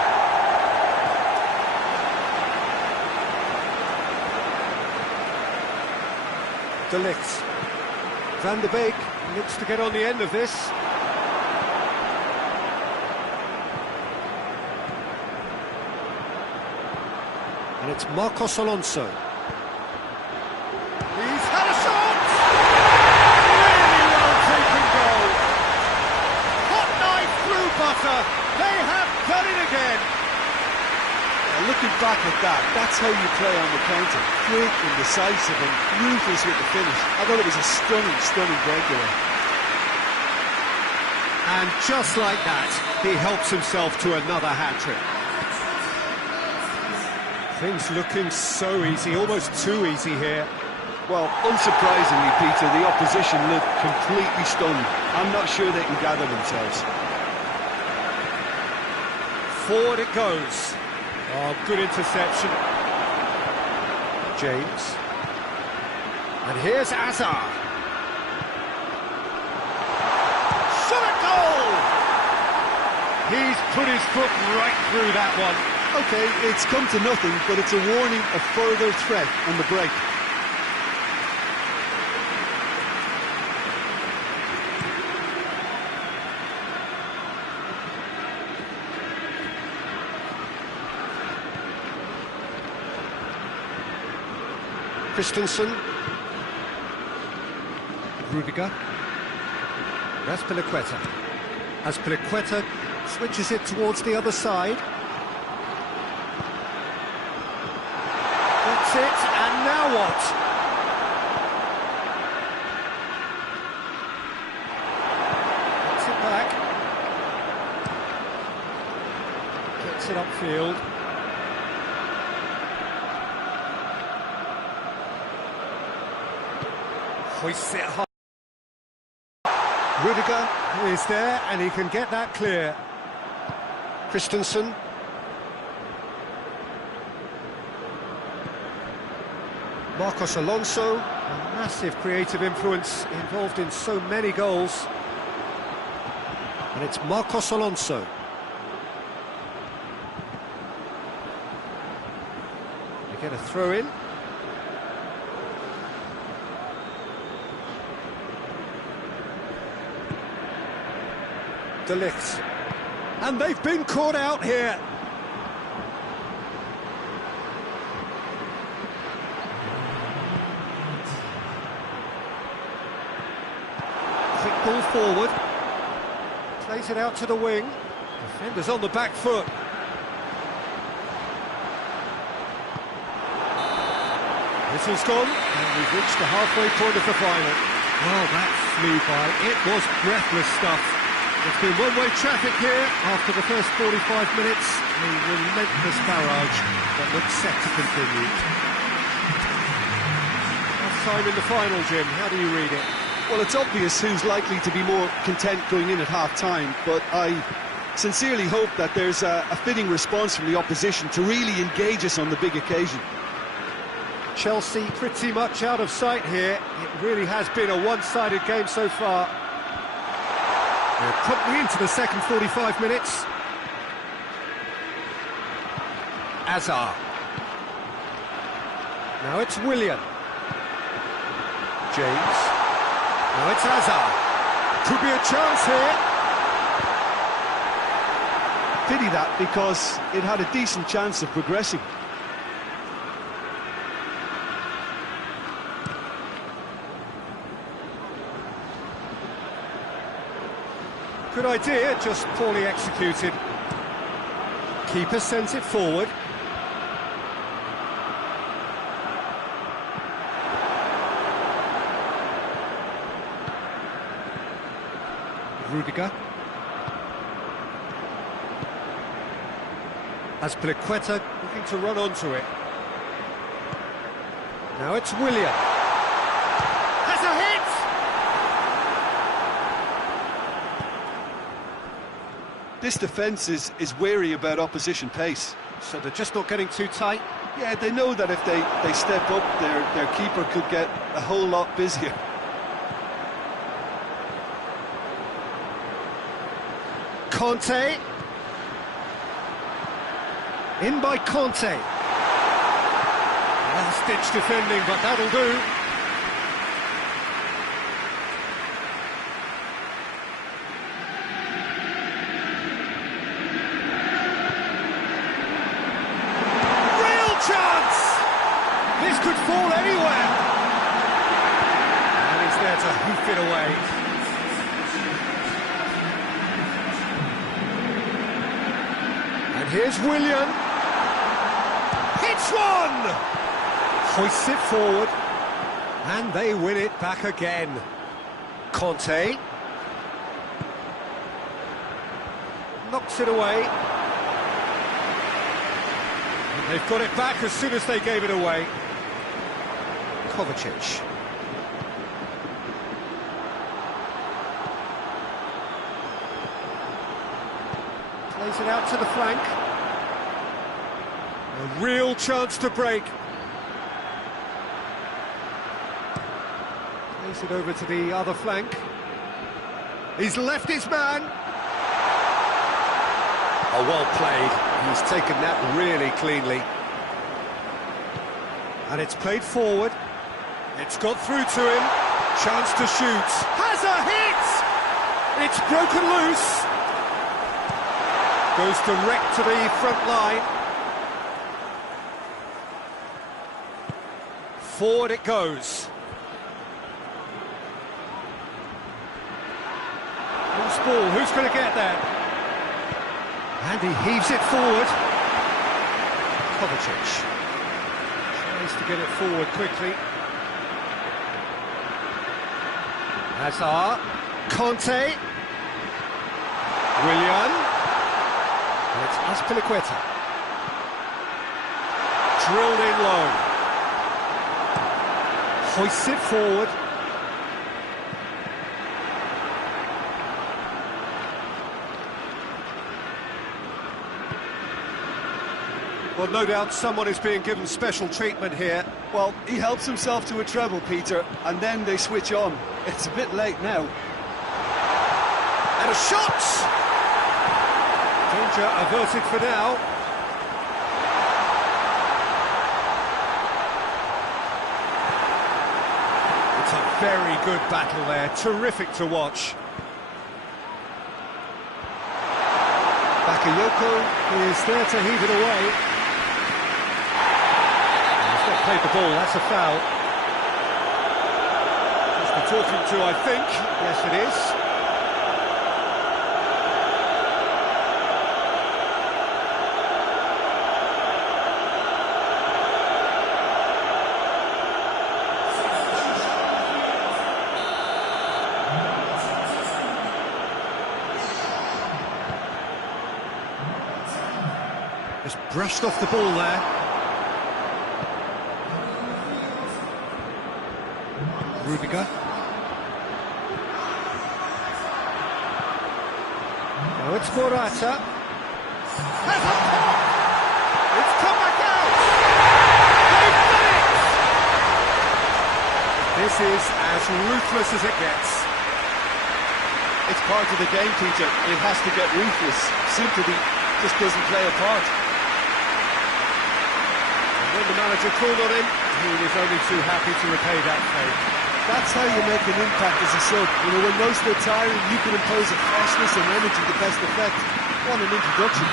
De Ligt. Van der Beek looks to get on the end of this. And it's Marcos Alonso. He's had a shot! Really well taken goal. Hot knife through butter. They have done it again. Looking back at that, that's how you play on the counter. Quick and decisive and ruthless with the finish. I thought it was a stunning, stunning breakaway. And just like that, he helps himself to another hat-trick. Things looking so easy, almost too easy here. Well, unsurprisingly, Peter, the opposition look completely stunned. I'm not sure they can gather themselves. Forward it goes. Oh, good interception. James. And here's Hazard. Shot at goal! He's put his foot right through that one. OK, it's come to nothing, but it's a warning of further threat on the break. Christensen. Rudiger. Azpilicueta. Azpilicueta switches it towards the other side. That's it, and now what? Gets it back. Gets it upfield. Hoists it high. Rudiger is there, and he can get that clear. Christensen. Marcos Alonso, a massive creative influence involved in so many goals. And it's Marcos Alonso. They get a throw in. De Ligt. And they've been caught out here. Quick ball forward. Plays it out to the wing. Defenders on the back foot. Whistle's gone, and we've reached the halfway point of the final. Oh, that flew by. It was breathless stuff. It's been one-way traffic here after the first 45 minutes. A relentless barrage that looks set to continue. Last time in the final, Jim. How do you read it? Well, it's obvious who's likely to be more content going in at half-time, but I sincerely hope that there's a fitting response from the opposition to really engage us on the big occasion. Chelsea pretty much out of sight here. It really has been a one-sided game so far. We're promptly into the second 45 minutes. Hazard. Now it's Willian. James. Now it's Hazard. Could be a chance here. Pity that, because it had a decent chance of progressing. Good idea, just poorly executed. Keeper sends it forward. Rudiger. Azpilicueta looking to run onto it. Now it's Willian. Has a hit! This defence is wary about opposition pace. So they're just not getting too tight. Yeah, they know that if they step up, their keeper could get a whole lot busier. Conte. In by Conte. Well-stitched defending, but that'll do. Real chance! This could fall anywhere. And he's there to hoof it away. And here's Willian. Hits one! Hoists it forward. And they win it back again. Conte. Knocks it away. And they've got it back as soon as they gave it away. Kovacic. Plays it out to the flank. A real chance to break. Plays it over to the other flank. He's left his man. Oh, well played. He's taken that really cleanly. And it's played forward. It's got through to him. Chance to shoot. Has a hit! It's broken loose. Goes direct to the front line. Forward it goes. Loose ball, who's going to get that? And he heaves it forward. Kovacic tries to get it forward quickly. Hazard. Conte. Willian. And it's Azpilicueta. Drilled in low. Hoists it forward. Well, no doubt someone is being given special treatment here. Well, he helps himself to a treble, Peter, and then they switch on. It's a bit late now. And a shot! Danger averted for now. It's a very good battle there, terrific to watch. Bakayoko is there to heave it away. He's not played the ball, that's a foul. Just be talking to, I think. Yes, it is. Just brushed off the ball there. Rudiger. Now it's Morata. Has a pop! It's come back out! They've done it! This is as ruthless as it gets. It's part of the game, Peter. It has to get ruthless. Sympathy just doesn't play a part. When the manager called on him, he was only too happy to repay that favour. That's how you make an impact as a sub. You know, when most are tiring, you can impose a freshness and energy to best effect. What an introduction.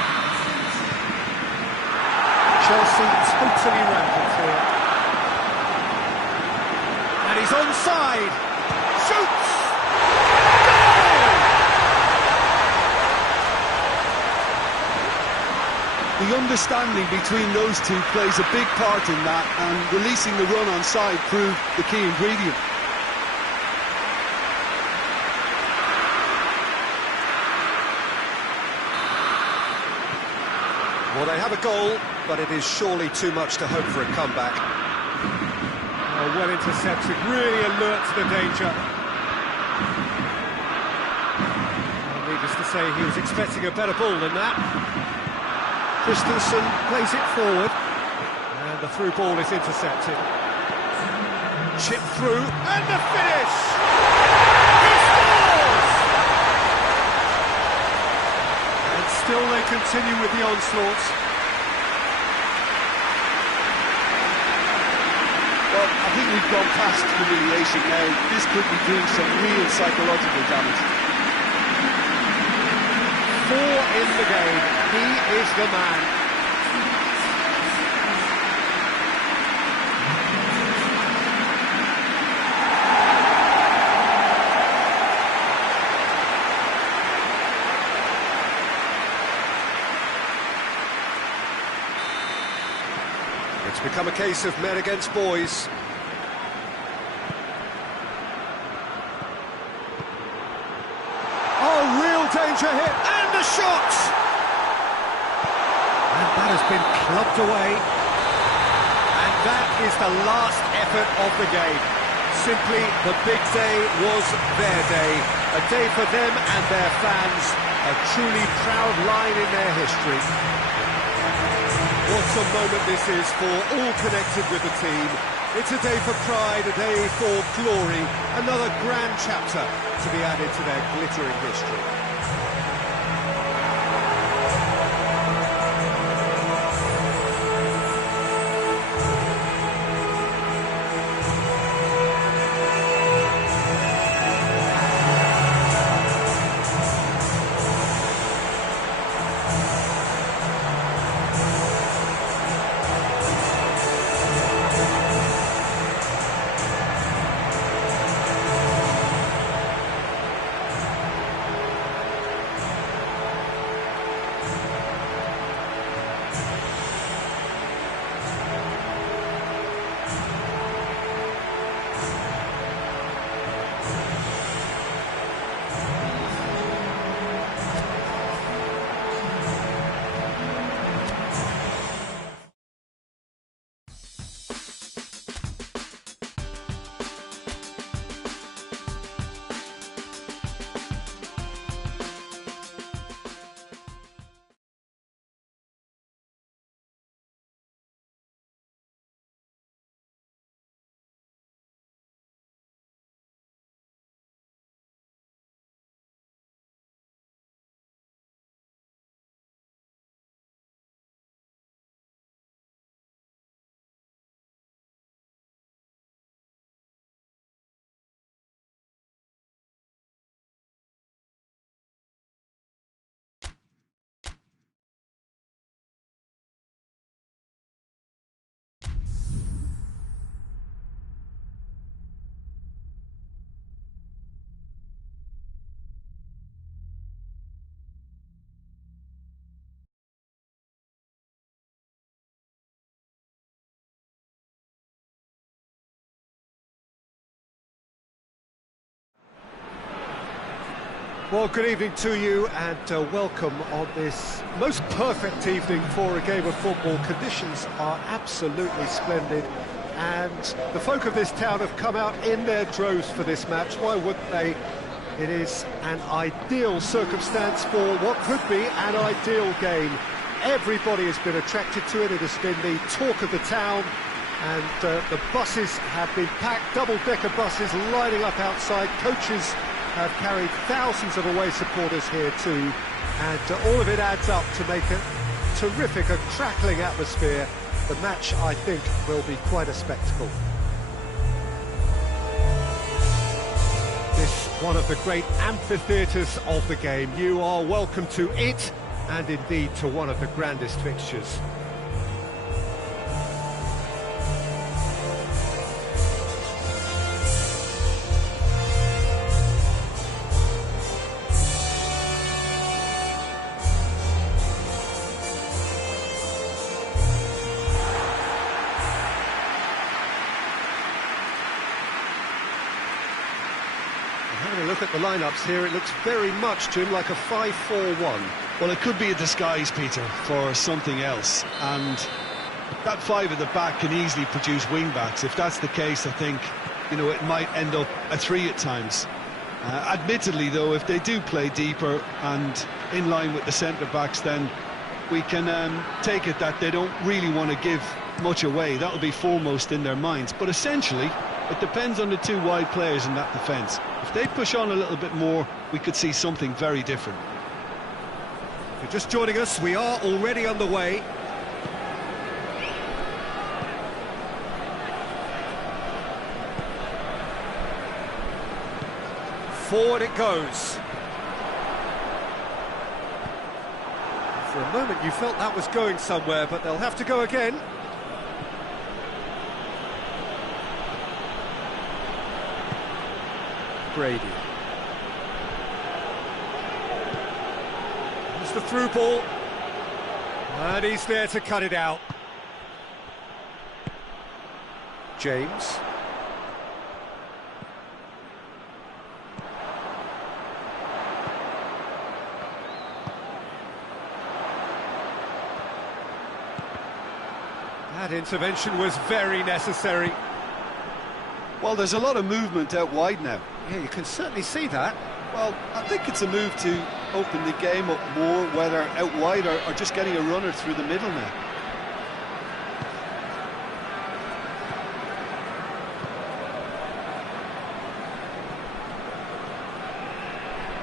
Chelsea totally rampant here. And he's onside. Shoots! The understanding between those two plays a big part in that, and releasing the run on side proved the key ingredient. Well, they have a goal, but it is surely too much to hope for a comeback. Oh, well intercepted, really alert to the danger. Well, needless to say, he was expecting a better ball than that. Christensen plays it forward, and the through ball is intercepted. Chip through, and the finish! He scores! And still they continue with the onslaughts. Well, I think we've gone past humiliation now. This could be doing some real psychological damage. 4 in the game. He is the man. It's become a case of men against boys. Oh, real danger here, and the shot! And that has been clubbed away. And that is the last effort of the game. Simply, the big day was their day. A day for them and their fans. A truly proud line in their history. What a moment this is for all connected with the team. It's a day for pride, a day for glory. Another grand chapter to be added to their glittering history. Well, good evening to you and welcome on this most perfect evening for a game of football. Conditions are absolutely splendid and the folk of this town have come out in their droves for this match. Why wouldn't they? It is an ideal circumstance for what could be an ideal game. Everybody has been attracted to it. It has been the talk of the town, and the buses have been packed, double-decker buses lining up outside. Coaches have carried thousands of away supporters here too, and all of it adds up to make a terrific, a crackling atmosphere. The match, I think, will be quite a spectacle. This one of the great amphitheatres of the game. You are welcome to it, and indeed to one of the grandest fixtures. Having a look at the lineups here, it looks very much, Jim, like a 5-4-1. Well, it could be a disguise, Peter, for something else. And that five at the back can easily produce wing-backs. If that's the case, I think, you know, it might end up a three at times. Admittedly, though, if they do play deeper and in line with the centre-backs, then we can take it that they don't really want to give much away. That'll be foremost in their minds. But essentially, it depends on the two wide players in that defence. If they push on a little bit more, we could see something very different. If you're just joining us, we are already underway. Forward it goes. For a moment you felt that was going somewhere, but they'll have to go again. Brady. There's the through ball. And he's there to cut it out. James. That intervention was very necessary. Well, there's a lot of movement out wide now. Yeah, you can certainly see that. Well, I think it's a move to open the game up more, whether out wide or just getting a runner through the middle now.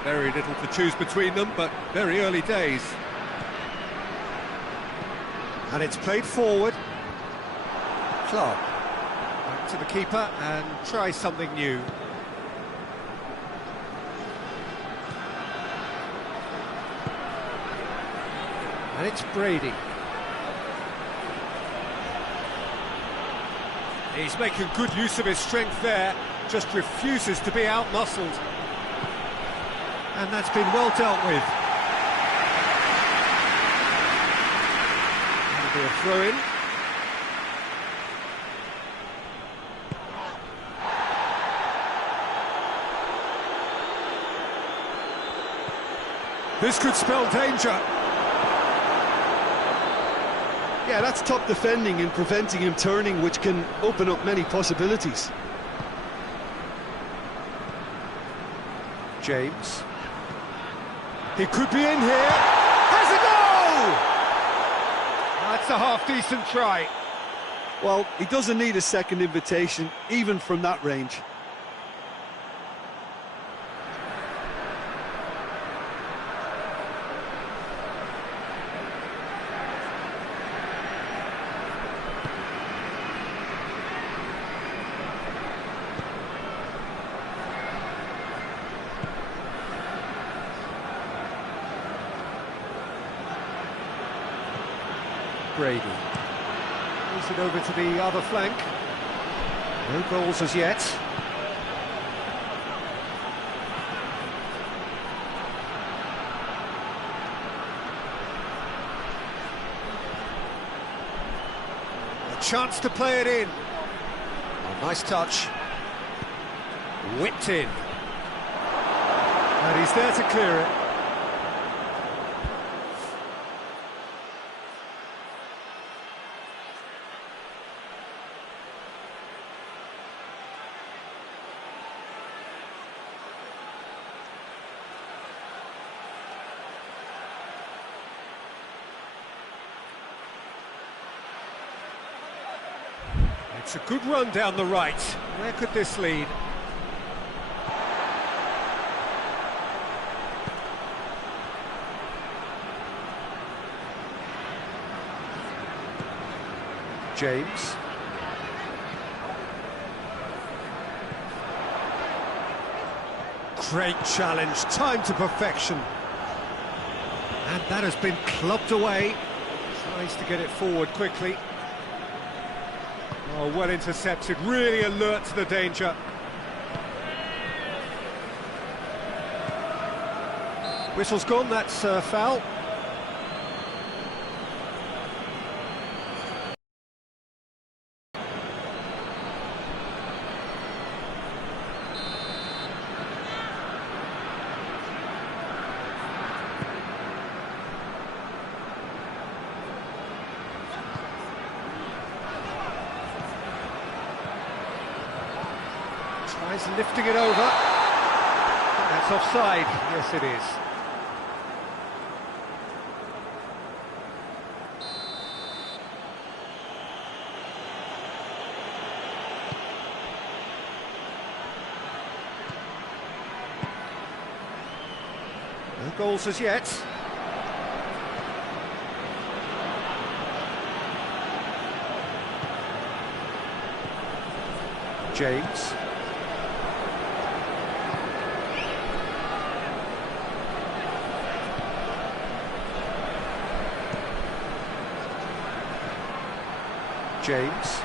Very little to choose between them, but very early days. And it's played forward. Clark. Back to the keeper and try something new. And it's Brady. He's making good use of his strength there, just refuses to be out-muscled. And that's been well dealt with. That'll be a throw-in. This could spell danger. Yeah, that's top defending and preventing him turning, which can open up many possibilities. James. He could be in here. Has a goal! That's a half-decent try. Well, he doesn't need a second invitation, even from that range. Brady. Moves it over to the other flank. No goals as yet. A chance to play it in. Oh, nice touch. Whipped in. And he's there to clear it. It's a good run down the right. Where could this lead? James. Great challenge, timed to perfection. And that has been clubbed away. Tries to get it forward quickly. Oh, well intercepted, really alert to the danger. Whistle's gone, that's foul. Tries lifting it over. That's offside. Yes, it is. No goals as yet. James. James.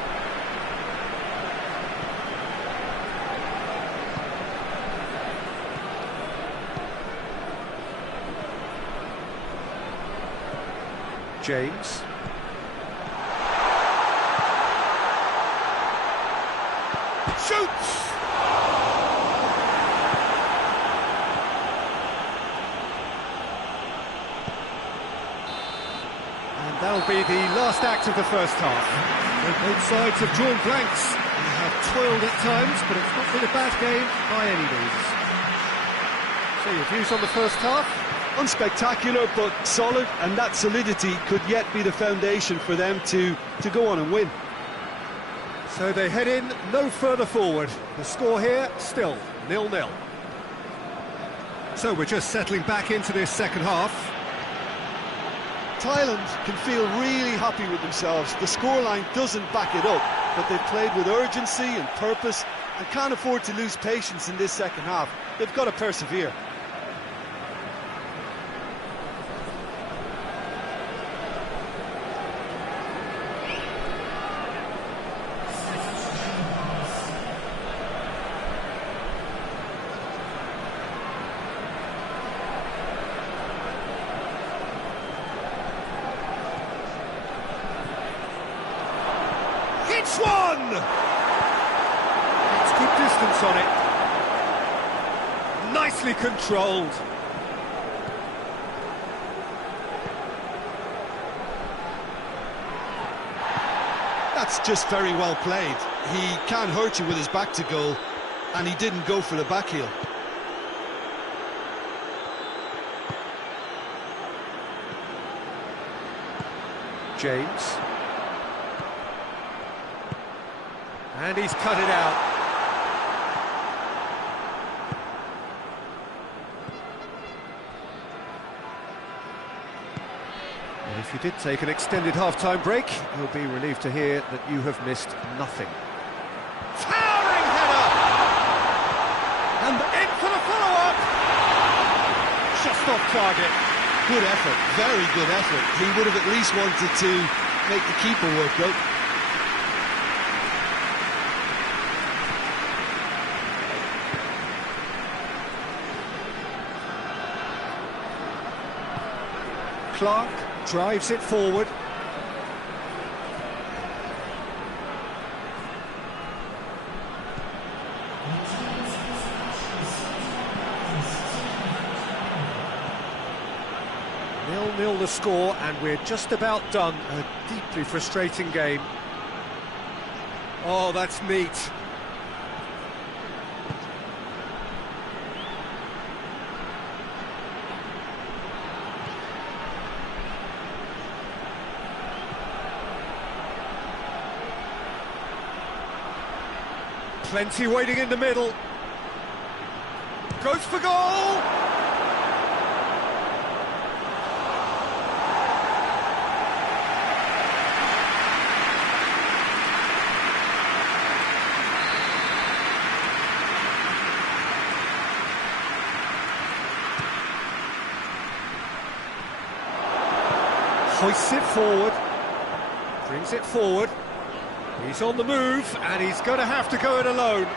James. Shoots! And that'll be the last act of the first half. Both sides have drawn blanks and have toiled at times, but it's not been a bad game by any means. So your views on the first half? Unspectacular, but solid, and that solidity could yet be the foundation for them to go on and win. So they head in no further forward. The score here, still 0-0. So we're just settling back into this second half. Thailand can feel really happy with themselves. The scoreline doesn't back it up, but they've played with urgency and purpose and can't afford to lose patience in this second half. They've got to persevere. It's one! It's good distance on it. Nicely controlled. That's just very well played. He can't hurt you with his back to goal, and he didn't go for the back heel. James. And he's cut it out. And if you did take an extended half-time break, you'll be relieved to hear that you have missed nothing. Towering header! And in for the follow-up! Just off target. Good effort, very good effort. He would have at least wanted to make the keeper work out. Clark drives it forward. Nil-nil the score, and we're just about done. A deeply frustrating game. Oh, that's neat. Plenty waiting in the middle. Goes for goal! Hoists it forward, brings it forward. He's on the move, and he's going to have to go it alone.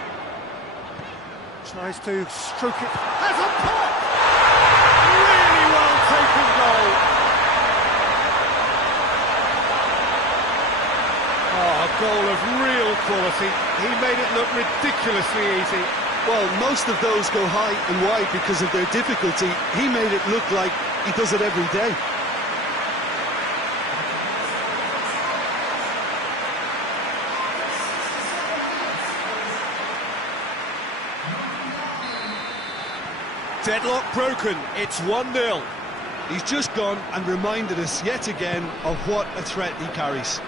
Tries to stroke it, has a pop! Really well taken goal. Oh, a goal of real quality. He made it look ridiculously easy. Well, most of those go high and wide because of their difficulty. He made it look like he does it every day. Deadlock broken, it's 1-0. He's just gone and reminded us yet again of what a threat he carries.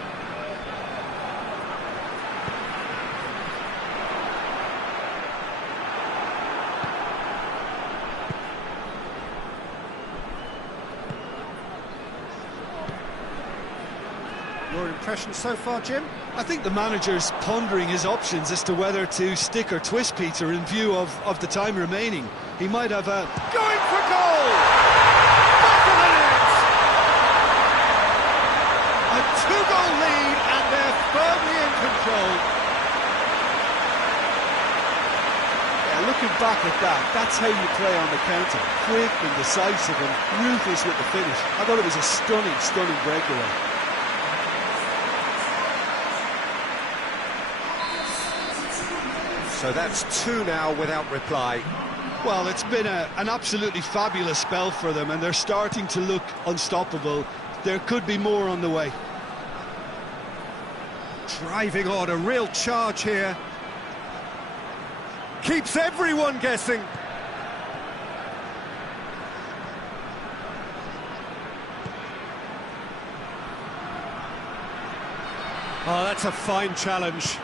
Your impression so far, Jim? I think the manager's pondering his options as to whether to stick or twist Peter in view of the time remaining. He might have a... Going for goal! Back of the net! A two-goal lead, and they're firmly in control. Yeah, looking back at that, that's how you play on the counter. Quick and decisive and ruthless with the finish. I thought it was a stunning, stunning breakaway. So that's 2 now without reply. Well, it's been an absolutely fabulous spell for them, and they're starting to look unstoppable. There could be more on the way. Driving on, a real charge here. Keeps everyone guessing. Oh, that's a fine challenge.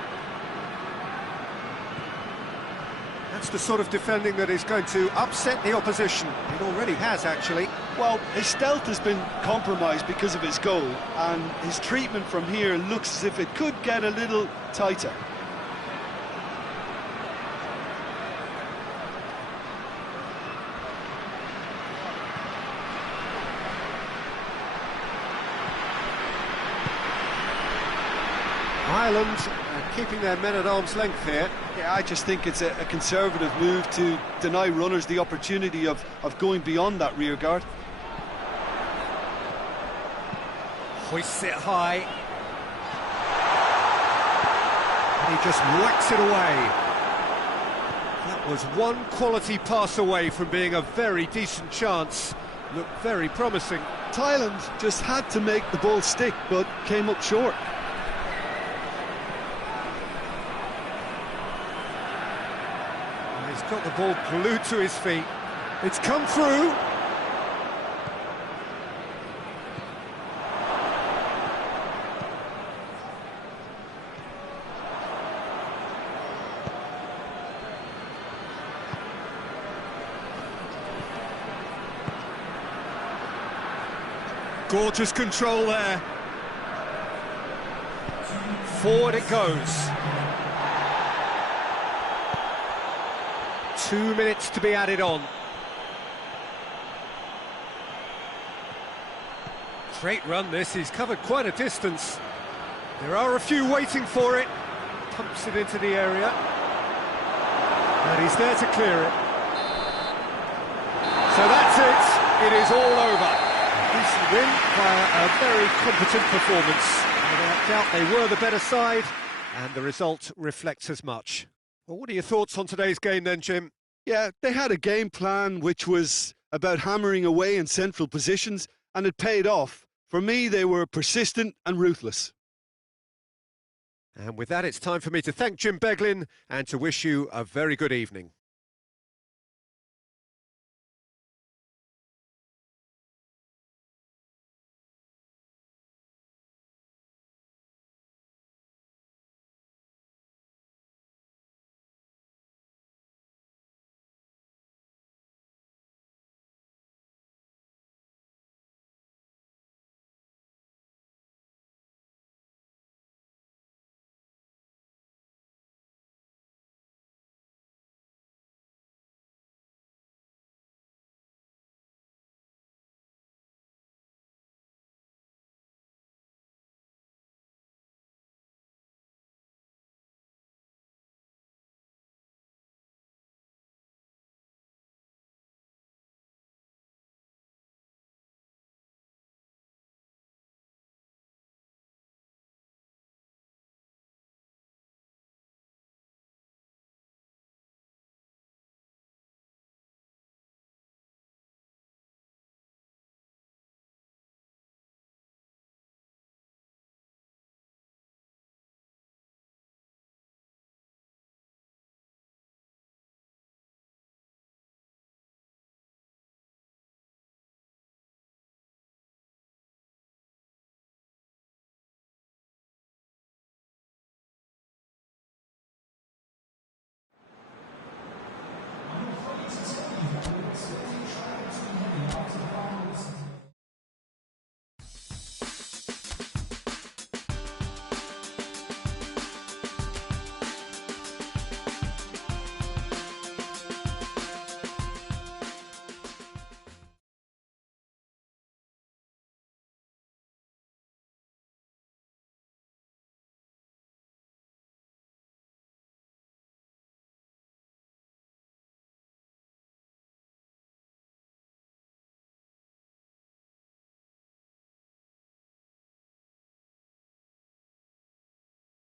That's the sort of defending that is going to upset the opposition. It already has, actually. Well, his stealth has been compromised because of his goal, and his treatment from here looks as if it could get a little tighter. Ireland keeping their men at arm's length here. Yeah, I just think it's a conservative move to deny runners the opportunity of going beyond that rear guard. Hoists it high. And he just whacks it away. That was one quality pass away from being a very decent chance. Looked very promising. Thailand just had to make the ball stick, but came up short. He's got the ball glued to his feet. It's come through. Gorgeous control there. Forward it goes. 2 minutes to be added on. Great run this, he's covered quite a distance. There are a few waiting for it. Pumps it into the area. And he's there to clear it. So that's it, it is all over. Decent win via a very competent performance. Without doubt they were the better side, and the result reflects as much. Well, what are your thoughts on today's game then, Jim? Yeah, they had a game plan which was about hammering away in central positions, and it paid off. For me, they were persistent and ruthless. And with that, it's time for me to thank Jim Beglin and to wish you a very good evening.